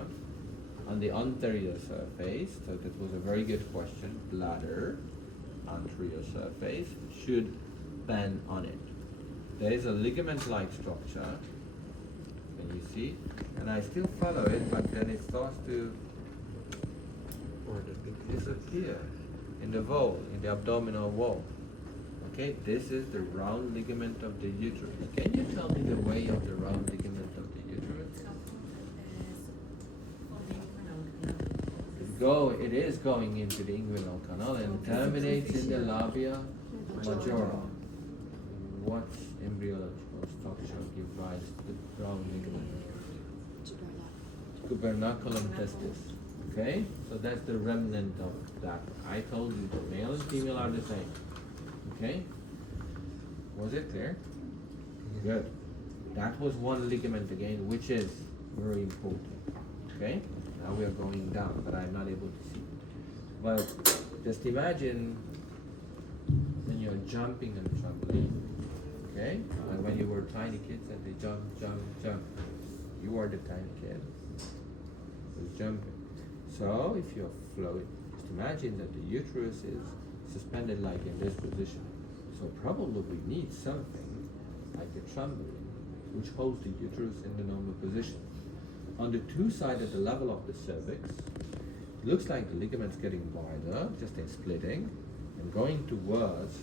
on the anterior surface. So that was a very good question. Bladder. anterior surface should bend on it. There is a ligament-like structure, can you see? And I still follow it, but then it starts to disappear in the wall, in the abdominal wall. Okay, this is the round ligament of the uterus. Can you tell me the way of the round ligament of the uterus? It is going into the inguinal canal and terminates in the labia majora. What embryological structure gives rise to the round ligament? Gubernaculum testis. Okay, so that's the remnant of that. I told you the male and female are the same. Okay, was it clear? Good. That was one ligament again, which is very important. Okay, now we are going down, but I'm not able to see. But just imagine when you're jumping on the trampoline. Okay, and when you were tiny kids and they jump, jump, jump, you are the tiny kid who's jumping. So if you're floating, just imagine that the uterus is suspended like in this position. So probably we need something like a trampoline which holds the uterus in the normal position. On the two sides at the level of the cervix, it looks like the ligament's getting wider, just in splitting, and going towards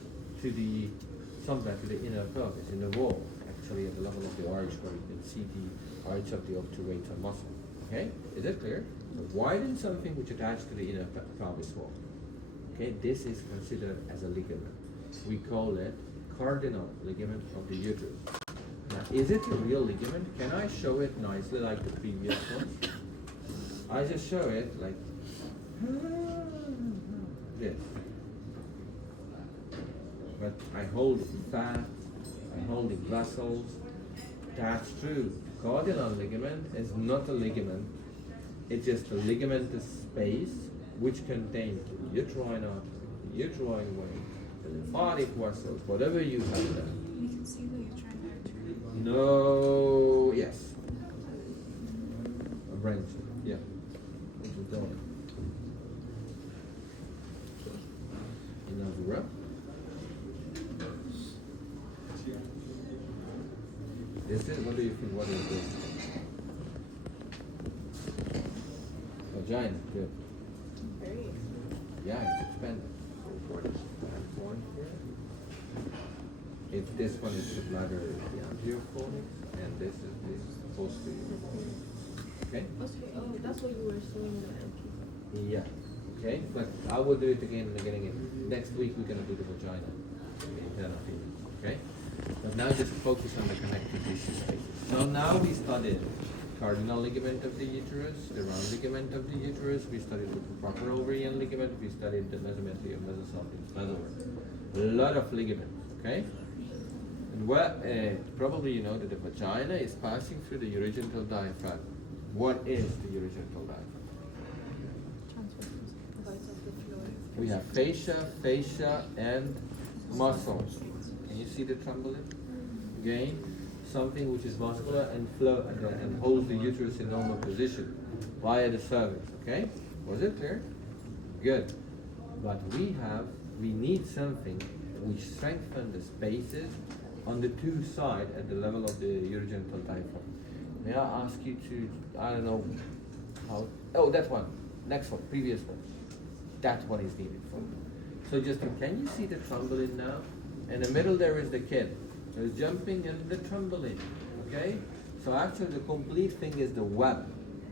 somewhere to the inner pelvis, in the wall, actually at the level of the arch where you can see the arch of the obturator muscle. Okay, is it clear? So widen something which attached to the inner pelvis wall. Okay, this is considered as a ligament. We call it cardinal ligament of the uterus. Now, is it a real ligament? Can I show it nicely like the previous one? I just show it like this. But I hold fat, I hold the vessels. That's true. Cardinal ligament is not a ligament. It's just a ligamentous space which contains the uterine artery, the uterine vein, the lymphatic vessels, whatever you have there. We can see the uterine artery. No, yes. A branch, yeah. Which is doing it. Inavura. This is, what do you think, what is this? Vagina, good. Very. Yeah, it's expanded. If this one is the bladder, the anterior fornix, and this is the posterior fornix. Okay? Oh, that's what you were saying. Yeah. Okay, but I will do it again and again. Next week we're gonna do the vagina, the internal feelings. Okay? But now just focus on the connective tissue spaces. So now we studied cardinal ligament of the uterus, the round ligament of the uterus, we studied the proper ovarian ligament, we studied the mesometrium, mesosalpingus, mesometrium. A lot of ligaments, okay? And probably you know that the vagina is passing through the urogenital diaphragm. What is the urogenital diaphragm? We have fascia, and muscles. Can you see the trombolyte? Again, something which is muscular and flow and holds the uterus in normal position via the cervix. Okay? Was it clear? Good. But we need something which strengthens the spaces on the two sides at the level of the urogenital diaphragm. May I ask you to, I don't know how, oh, that one, next one, previous one. That one is needed for you. So just, can you see the trampoline now? In the middle there is the kid. There's jumping and the trampoline, okay? So actually the complete thing is the web,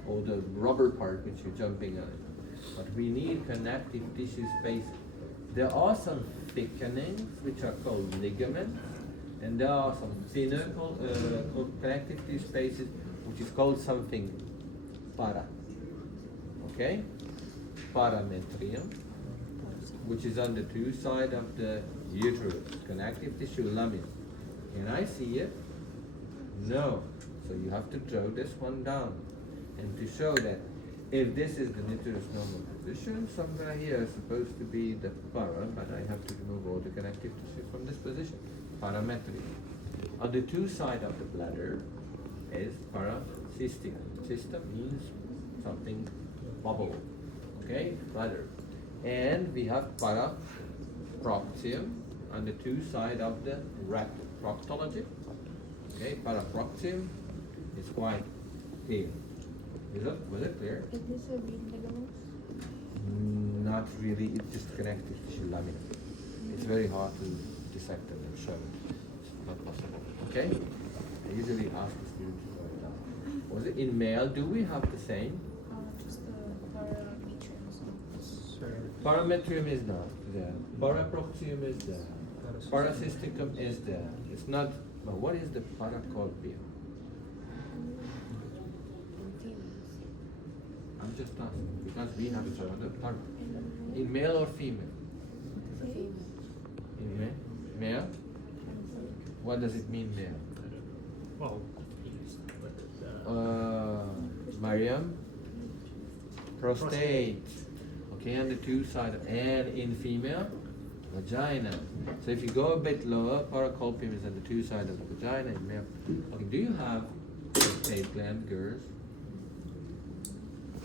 or the rubber part which you're jumping on. But we need connective tissue spaces. There are some thickenings which are called ligaments, and there are some thinner connective tissue spaces which is called something para. Okay? Parametrium, which is on the two sides of the uterus, connective tissue lamina. Can I see it? No. So you have to draw this one down. And to show that if this is the uterus normal position, somewhere here is supposed to be the para, but I have to remove all the connective tissue from this position. Parametrium. On the two sides of the bladder is paracystic. System means something bubble. Okay, bladder. And we have paraproctium on the two sides of the rectum. Proctology. Okay, paraproctium is quite thin. Was it clear? Is this a reed ligament? Not really. It's just connective tissue lamina. It's very hard to dissect them and show it. It's not possible. Okay. I usually ask the students to write it down. Was it in male? Do we have the same? Just the parametrium. Parametrium is not there. Paraproctium is there. Paracysticum is there. It's not. But what is the paracolpium? I'm just asking because we have it around the para. In male or female? In male? What does it mean male? Well, Mariam? Prostate. Okay, on the two sides. And in female? Vagina. So if you go a bit lower, paracolpium is on the two sides of the vagina in male. Okay, do you have prostate gland, girls?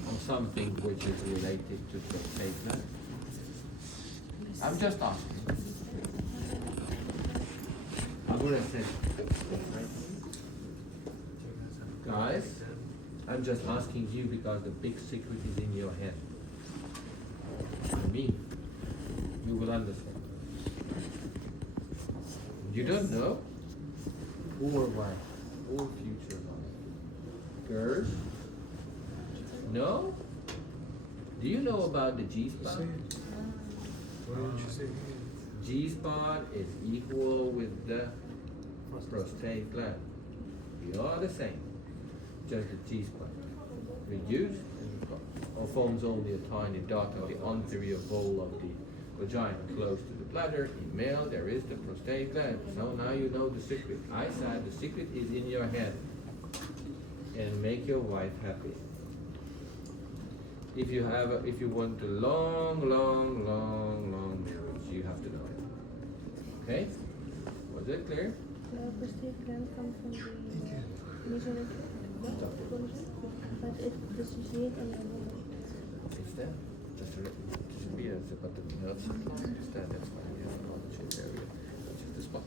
Or something which is related to prostate gland? I'm just asking. I would have said, guys, I'm just asking you because the big secret is in your head. I mean, you will understand. You don't know? Or what? Or future life. Girls? No? Do you know about the G-spot? what did you say? G-spot is equal with the prostate gland. We are the same. Just the G-spot. Reduced or forms only a tiny dot of the anterior wall of the vagina close to the bladder. In male, there is the prostate gland. So now you know the secret. I said the secret is in your head. And make your wife happy. If you want a long marriage, you have to know it. Okay? Was it clear? The prostate gland comes from the mesonephric, but it dissociates and It's there. Just disappears, but the nerve supply is there. That's why you have all the shape area, which is the spot.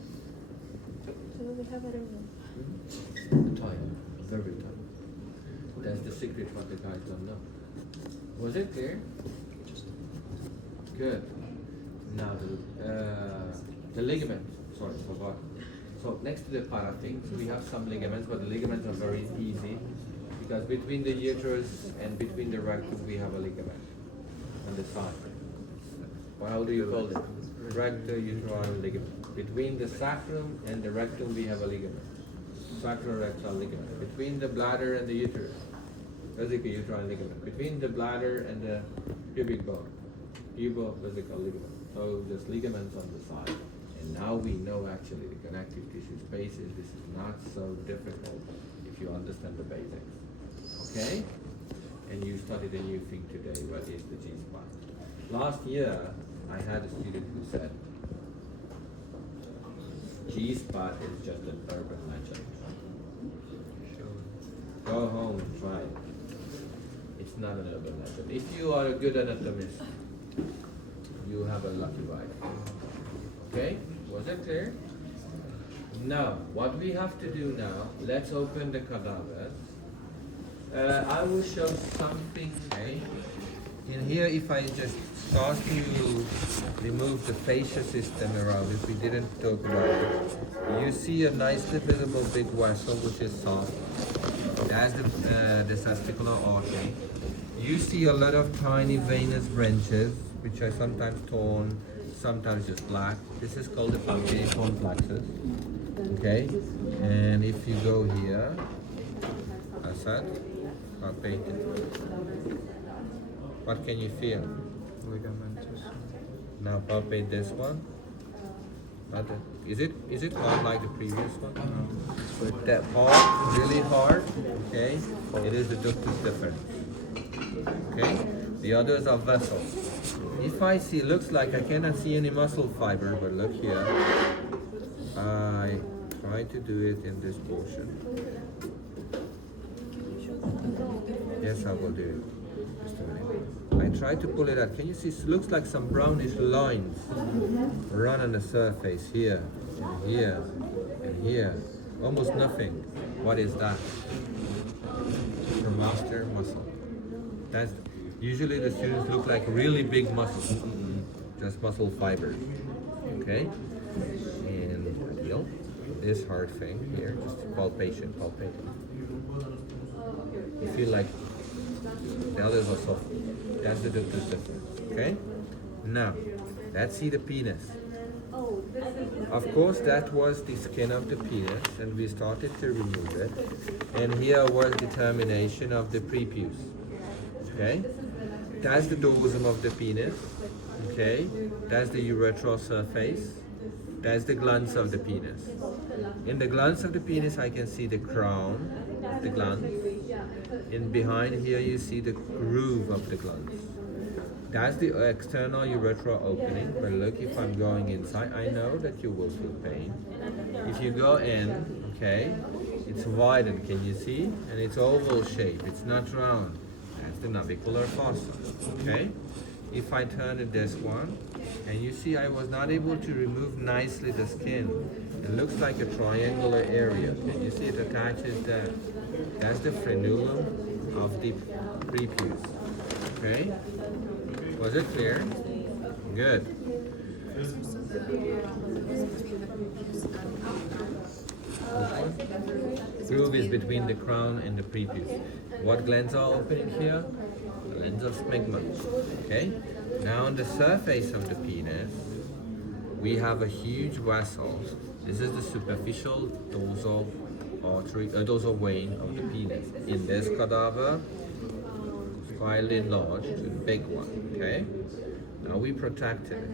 so we have a ring. Time, very time. That's the secret what the guys don't know. Was it clear? Good. Now the ligament. Sorry, forgot. So next to the para things, we have some ligaments, but the ligaments are very easy because between the uterus and between the rectum we have a ligament on the side. Well, how do you call it? Recto-uterine ligament. Between the sacrum and the rectum we have a ligament. Sacrorectal ligament. Between the bladder and the uterus. Vesico-uterine ligament. Between the bladder and the pubic bone. Pubo-vesical ligament. So there's ligaments on the side. And now we know actually the connective tissue spaces. This is not so difficult if you understand the basics. Okay? And you studied a new thing today. What is the G-spot? Last year, I had a student who said, G-spot is just an urban legend. Go home and try it. It's not an urban legend. If you are a good anatomist, you have a lucky wife. Okay? Was it clear? Now, what we have to do now, let's open the cadavers. I will show something. Okay? In here, if I just start to remove the fascia system around it, we didn't talk about it. You see a nicely visible big vessel which is soft. That's the testicular artery. You see a lot of tiny venous branches, which are sometimes torn, sometimes just black. This is called the falciform plexus. Okay? And if you go here, I said, palpate it. What can you feel? Ligamentous. Now palpate this one. Is it hard like the previous one? With that part really hard, okay? It is the ductus deferens. Okay? The others are vessels. If I see, looks like I cannot see any muscle fiber, but look here. I try to do it in this portion. Yes, I will do it. Just a minute. I I try to pull it out. Can you see? It looks like some brownish lines run on the surface here, and here, and here. Almost nothing. What is that? The master muscle. That's usually the students look like really big muscles. Just muscle fibers. Okay? And heel. This hard thing here, just palpation, palpate. You feel like the others are soft. That's the difference. Okay? Now, let's see the penis. Of course, that was the skin of the penis, and we started to remove it. And here was the termination of the prepuce. Okay? That's the dorsum of the penis. Okay? That's the urethral surface. That's the glans of the penis. In the glans of the penis, I can see the crown, the glans. And behind here, you see the groove of the glans. That's the external urethral opening. But look, if I'm going inside, I know that you will feel pain. If you go in, okay, it's widened, can you see? And it's oval shape, it's not round. That's the navicular fossa, okay? If I turn it this one, and you see I was not able to remove nicely the skin. It looks like a triangular area. Can you see it attaches there? That's the frenulum of the prepuce, okay? Was it clear? Good. Groove is between the crown and the prepuce. What glands are opening here? Glands of smegma. Okay? Now on the surface of the penis, we have a huge vessel. This is the superficial dorsal artery, dorsal vein of the penis. In this cadaver, quite enlarged, a big one. Okay? Now we protect it.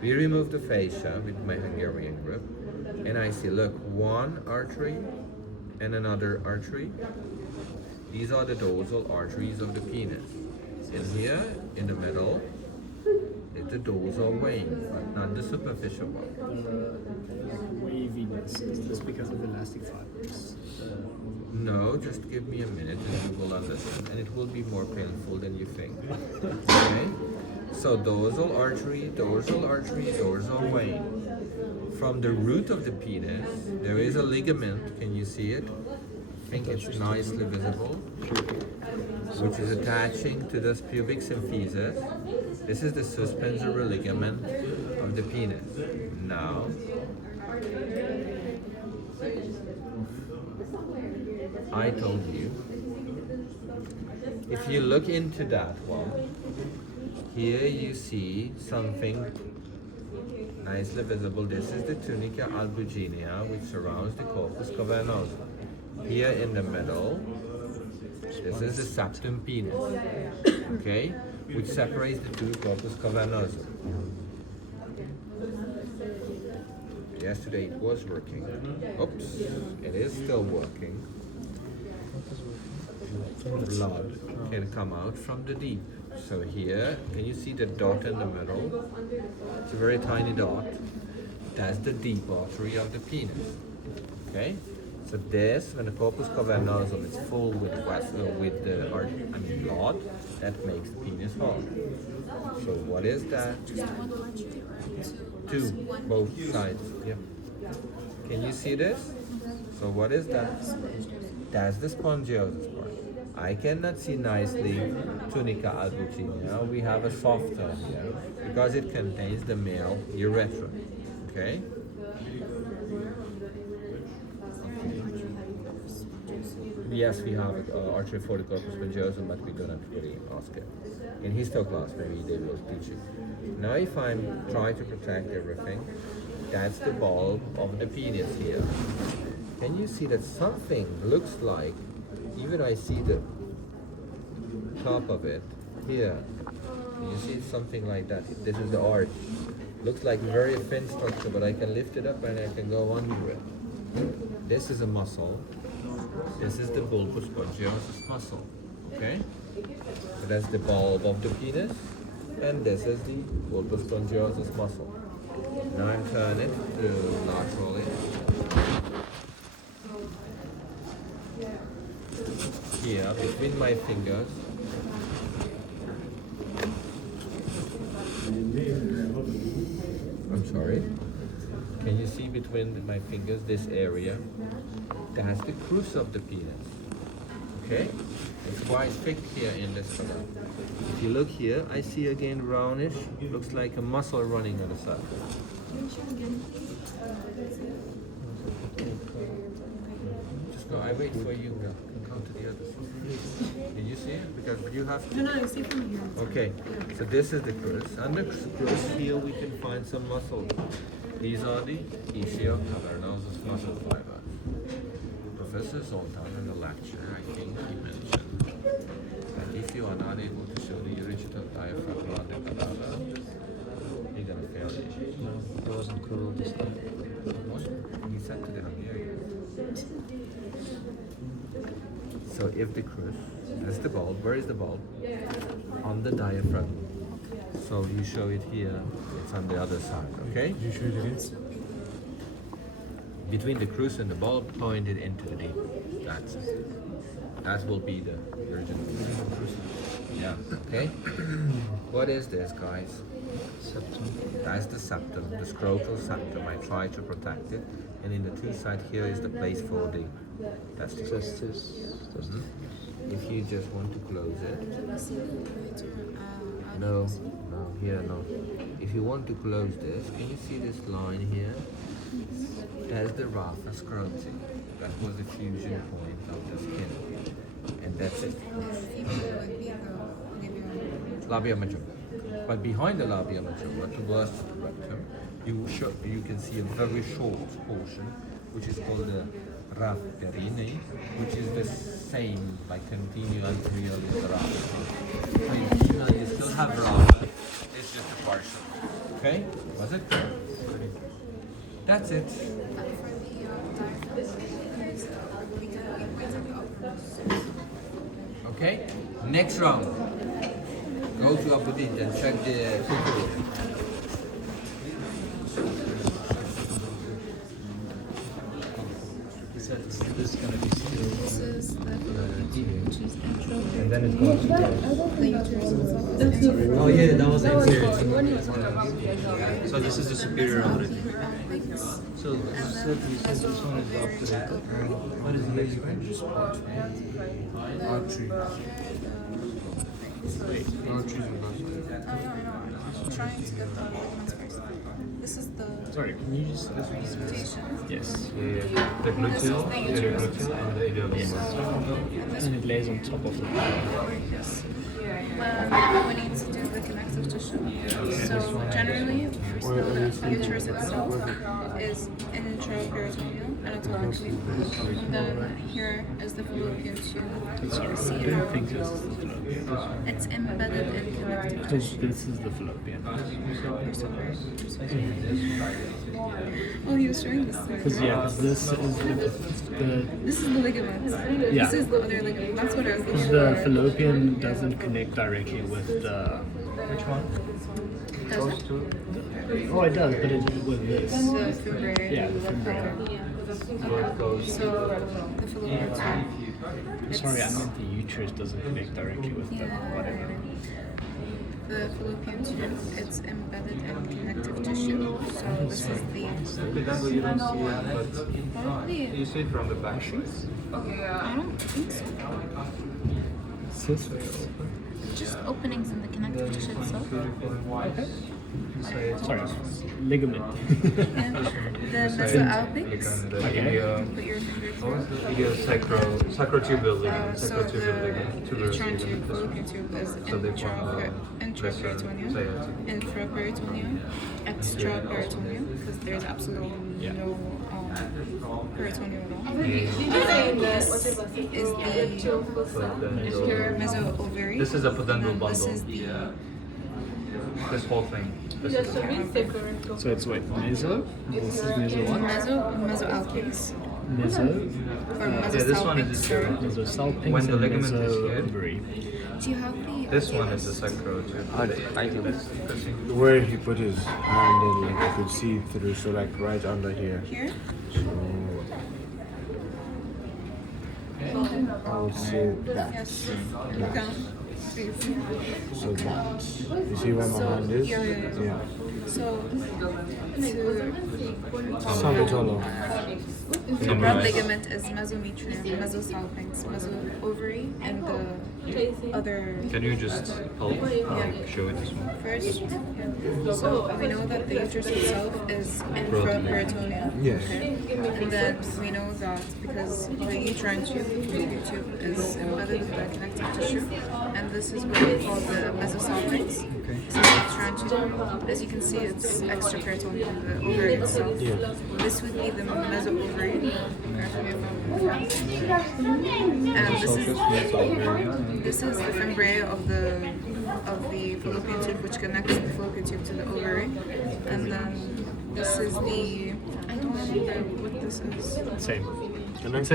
We remove the fascia with my Hungarian grip, and I see, look, one artery and another artery. These are the dorsal arteries of the penis. And here, in the middle, is the dorsal vein, but not the superficial one. Waviness, is this because of the elastic fibers? No, just give me a minute and you will understand. And it will be more painful than you think. Okay? So dorsal artery, dorsal vein. From the root of the penis, there is a ligament. Can you see it? I think it's nicely visible. Which is attaching to this pubic symphysis. This is the suspensory ligament of the penis. Now, I told you, if you look into that one, here you see something nicely visible. This is the tunica albuginea, which surrounds the corpus cavernosum. Here in the middle, this is the septum penis, okay, which separates the two corpus cavernosum. Yesterday it was working. Oops, it is still working. Blood can come out from the deep. So here, can you see the dot in the middle? It's a very tiny dot. That's the deep artery of the penis. Okay? So this, when the corpus cavernosum is full with blood, that makes the penis hard. So what is that? Two, both sides. Yep. Can you see this? So what is that? That's the spongiosus part. I cannot see nicely tunica albuginea. We have a softer here because it contains the male urethra. Okay? Yes, we have artery for the corpus spongiosum, but we do not really ask it. In histo class, maybe they will teach you. Now, if I'm trying to protect everything, that's the bulb of the penis here. Can you see that something looks like, even I see the top of it here. Can you see something like that? This is the arch. Looks like very thin structure, but I can lift it up and I can go under it. This is a muscle. This is the bulbus spongiosus muscle. Okay? So that's the bulb of the penis, and this is the bulbus spongiosus muscle. Now I'm turning it to laterally. Here, between my fingers, Sorry. Can you see between my fingers this area? That's the cruise of the penis. Okay? It's quite thick here in this color. If you look here, I see again brownish. Looks like a muscle running on the side. Just go. I wait for you. Come to the other side. Did you see it? Because you have to. No, I see from here. Okay, so this is the cruise. Under cruise here we can find some muscle. These are the ischial cavernosus muscle fibers. Professor Zoltan in the lecture, I think he mentioned that if you are not able to show the original diaphragm around the cadaver, you're gonna fail it. No, it wasn't cool this time. He said to them, so if the cruise, that's the bulb, where is the bulb? On the diaphragm. So you show it here, it's on the other side, okay? You show it again? Between the cruise and the bulb, pointed into the deep. That's it. That will be the original. Yeah, okay? What is this, guys? Septum. That's the septum, the scrotal septum. I try to protect it. And in the two sides here is the place for the testicles. Testis. If you just want to close it, Can you see the equator? no, here, no. If you want to close this, can you see this line here? That's the rapha scrotum. That was the fusion point of the skin. And that's it. Labia major. But behind the labia majora, towards the rectum, you can see a very short portion, which is called the raphe perine, which is the same, like continue anterior to the raphe. So in female, you still have raphe. It's just a partial. Okay? Was it clear? That's it. Okay? Next round. Go to Abudit and check the circulation. So this is gonna be sealed. This is the which is anterior. And then it goes to the... The uterus itself is anterior. Oh yeah, that was anterior. So this is the superior already. So you said this one is the opposite. What is the next one? Artery. Wait, arteries and muscles. I know. I'm trying to get the ligaments first. This is the Sorry, can you just... rotation. Yes. The gluteal, the gluteal, and the iliopsoas. And it lays on top of the Yes. When we need to do the connective tissue. So generally, the uterus itself is intraperitoneal anatomically. And then here is the fallopian tube. Sorry, See I it? don't think this is the fallopian. It's embedded in connective tissue. This is the fallopian. You're so great. You're so great. Oh, he was showing this to me. Because yeah, this is the This is the ligament. Yeah. This is the other ligament. That's what I was looking the for. fallopian doesn't connect directly with the... Which one? Does Those it? two? Oh, it does, but it with this. The fibrin. Yeah, the fibrin. So it goes. So the fallopian tube. Sorry, I meant the uterus doesn't connect directly with the Yeah. whatever. The fallopian tube, it's embedded in connective tissue. So this is the. Okay, then you don't see it, but Probably. you see it from the back. I don't think so. Cis? Just openings in the connective tissue itself. Sorry, ligament. And the mesoalpix. The Okay. Put your finger here. sacrotubular ligament. So Sacrotubular ligament. the Tuberous uterine tube, ligament. fallopian tube is So they form intraperitoneal, infraperitoneal, extraperitoneal, because there's absolutely Yeah. no peritoneal at all. This is the meso-ovary. This is a pudendal And then this bundle. is the This whole thing. So it's wait, meso? This is meso what? mesoalpix. Meso? Or Yeah, this one is mesosalpix, the sorry. Mesosalpinx When the and ligament is here. meso-ovary. Do you have the This one is the sacrotube. I do. Where he put his hand in, like you could see through, so like right under here. here? So I would say that. Yes. That. Count. Please. So that. You see where my hand is? Yeah. So Sound it all off. the broad ligament is mesometrium, mesosalpinx, meso-ovary, and the other Can you just help show it this one? first. So we know that the uterus itself is infraperitoneal. Yes. Okay? And then we know that because the uterine tube is embedded with the connective tissue, and this is what we call the mesosalpinx. Okay. This is the uterine tube. As you can see, it's extraperitoneal in the ovary itself. Yeah. This would be the meso-ovary. And this is the fimbriae of the fallopian tube, which connects the fallopian tube to the ovary. And then this is the, I don't remember what this is. Same. It's a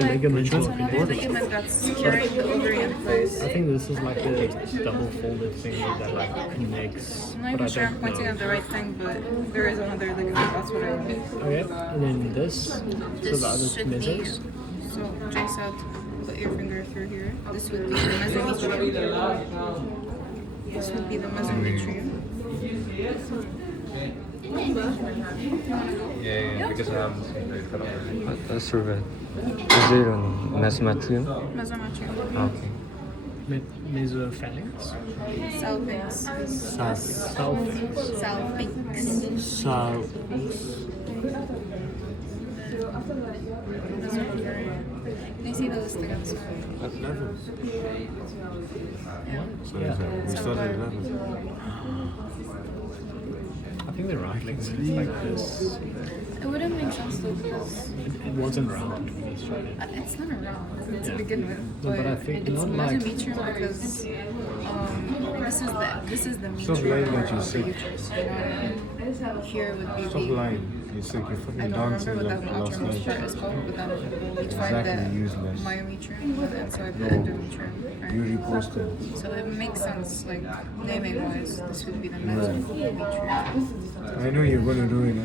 ligament. It's another ligament that's carrying the ovary in place. I think this is like a double folded thing that like connects. I'm not even sure I'm pointing at the right thing, but there is another ligament. That's what I mean. Okay, and then this. So This the other should be. mesos. So Jay said, put your finger through here. This would be the mesometrium. This would be the mesometrium. Yeah, because That's right. Is it on mesometrium? Mesometrium. Okay. Mesophalanx. Salpinx. Salpinx. Salpinx. So, Can you see the listing on the side? at 11. Yeah. So Yeah. we started at 11. I think they're right. Like it's like this. It wouldn't make sense though because It wasn't round when we started. it's not around to Yeah. begin with. No, but I think it's not like- mesometrium because this is the Stop metrium lying part that you of the sick. uterus. Here would be Stop the. lying. You're sick. You're I fucking don't dancing remember like what the that last metrium part night. is called, but then we'd find Exactly, the useless. myometrium, and so I put No. endometrium. Right? You reposted. So it makes sense, like naming wise, this would be the mesometrium. I know you're gonna do it.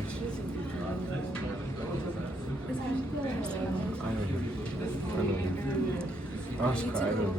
I don't know. Ask her. I don't know.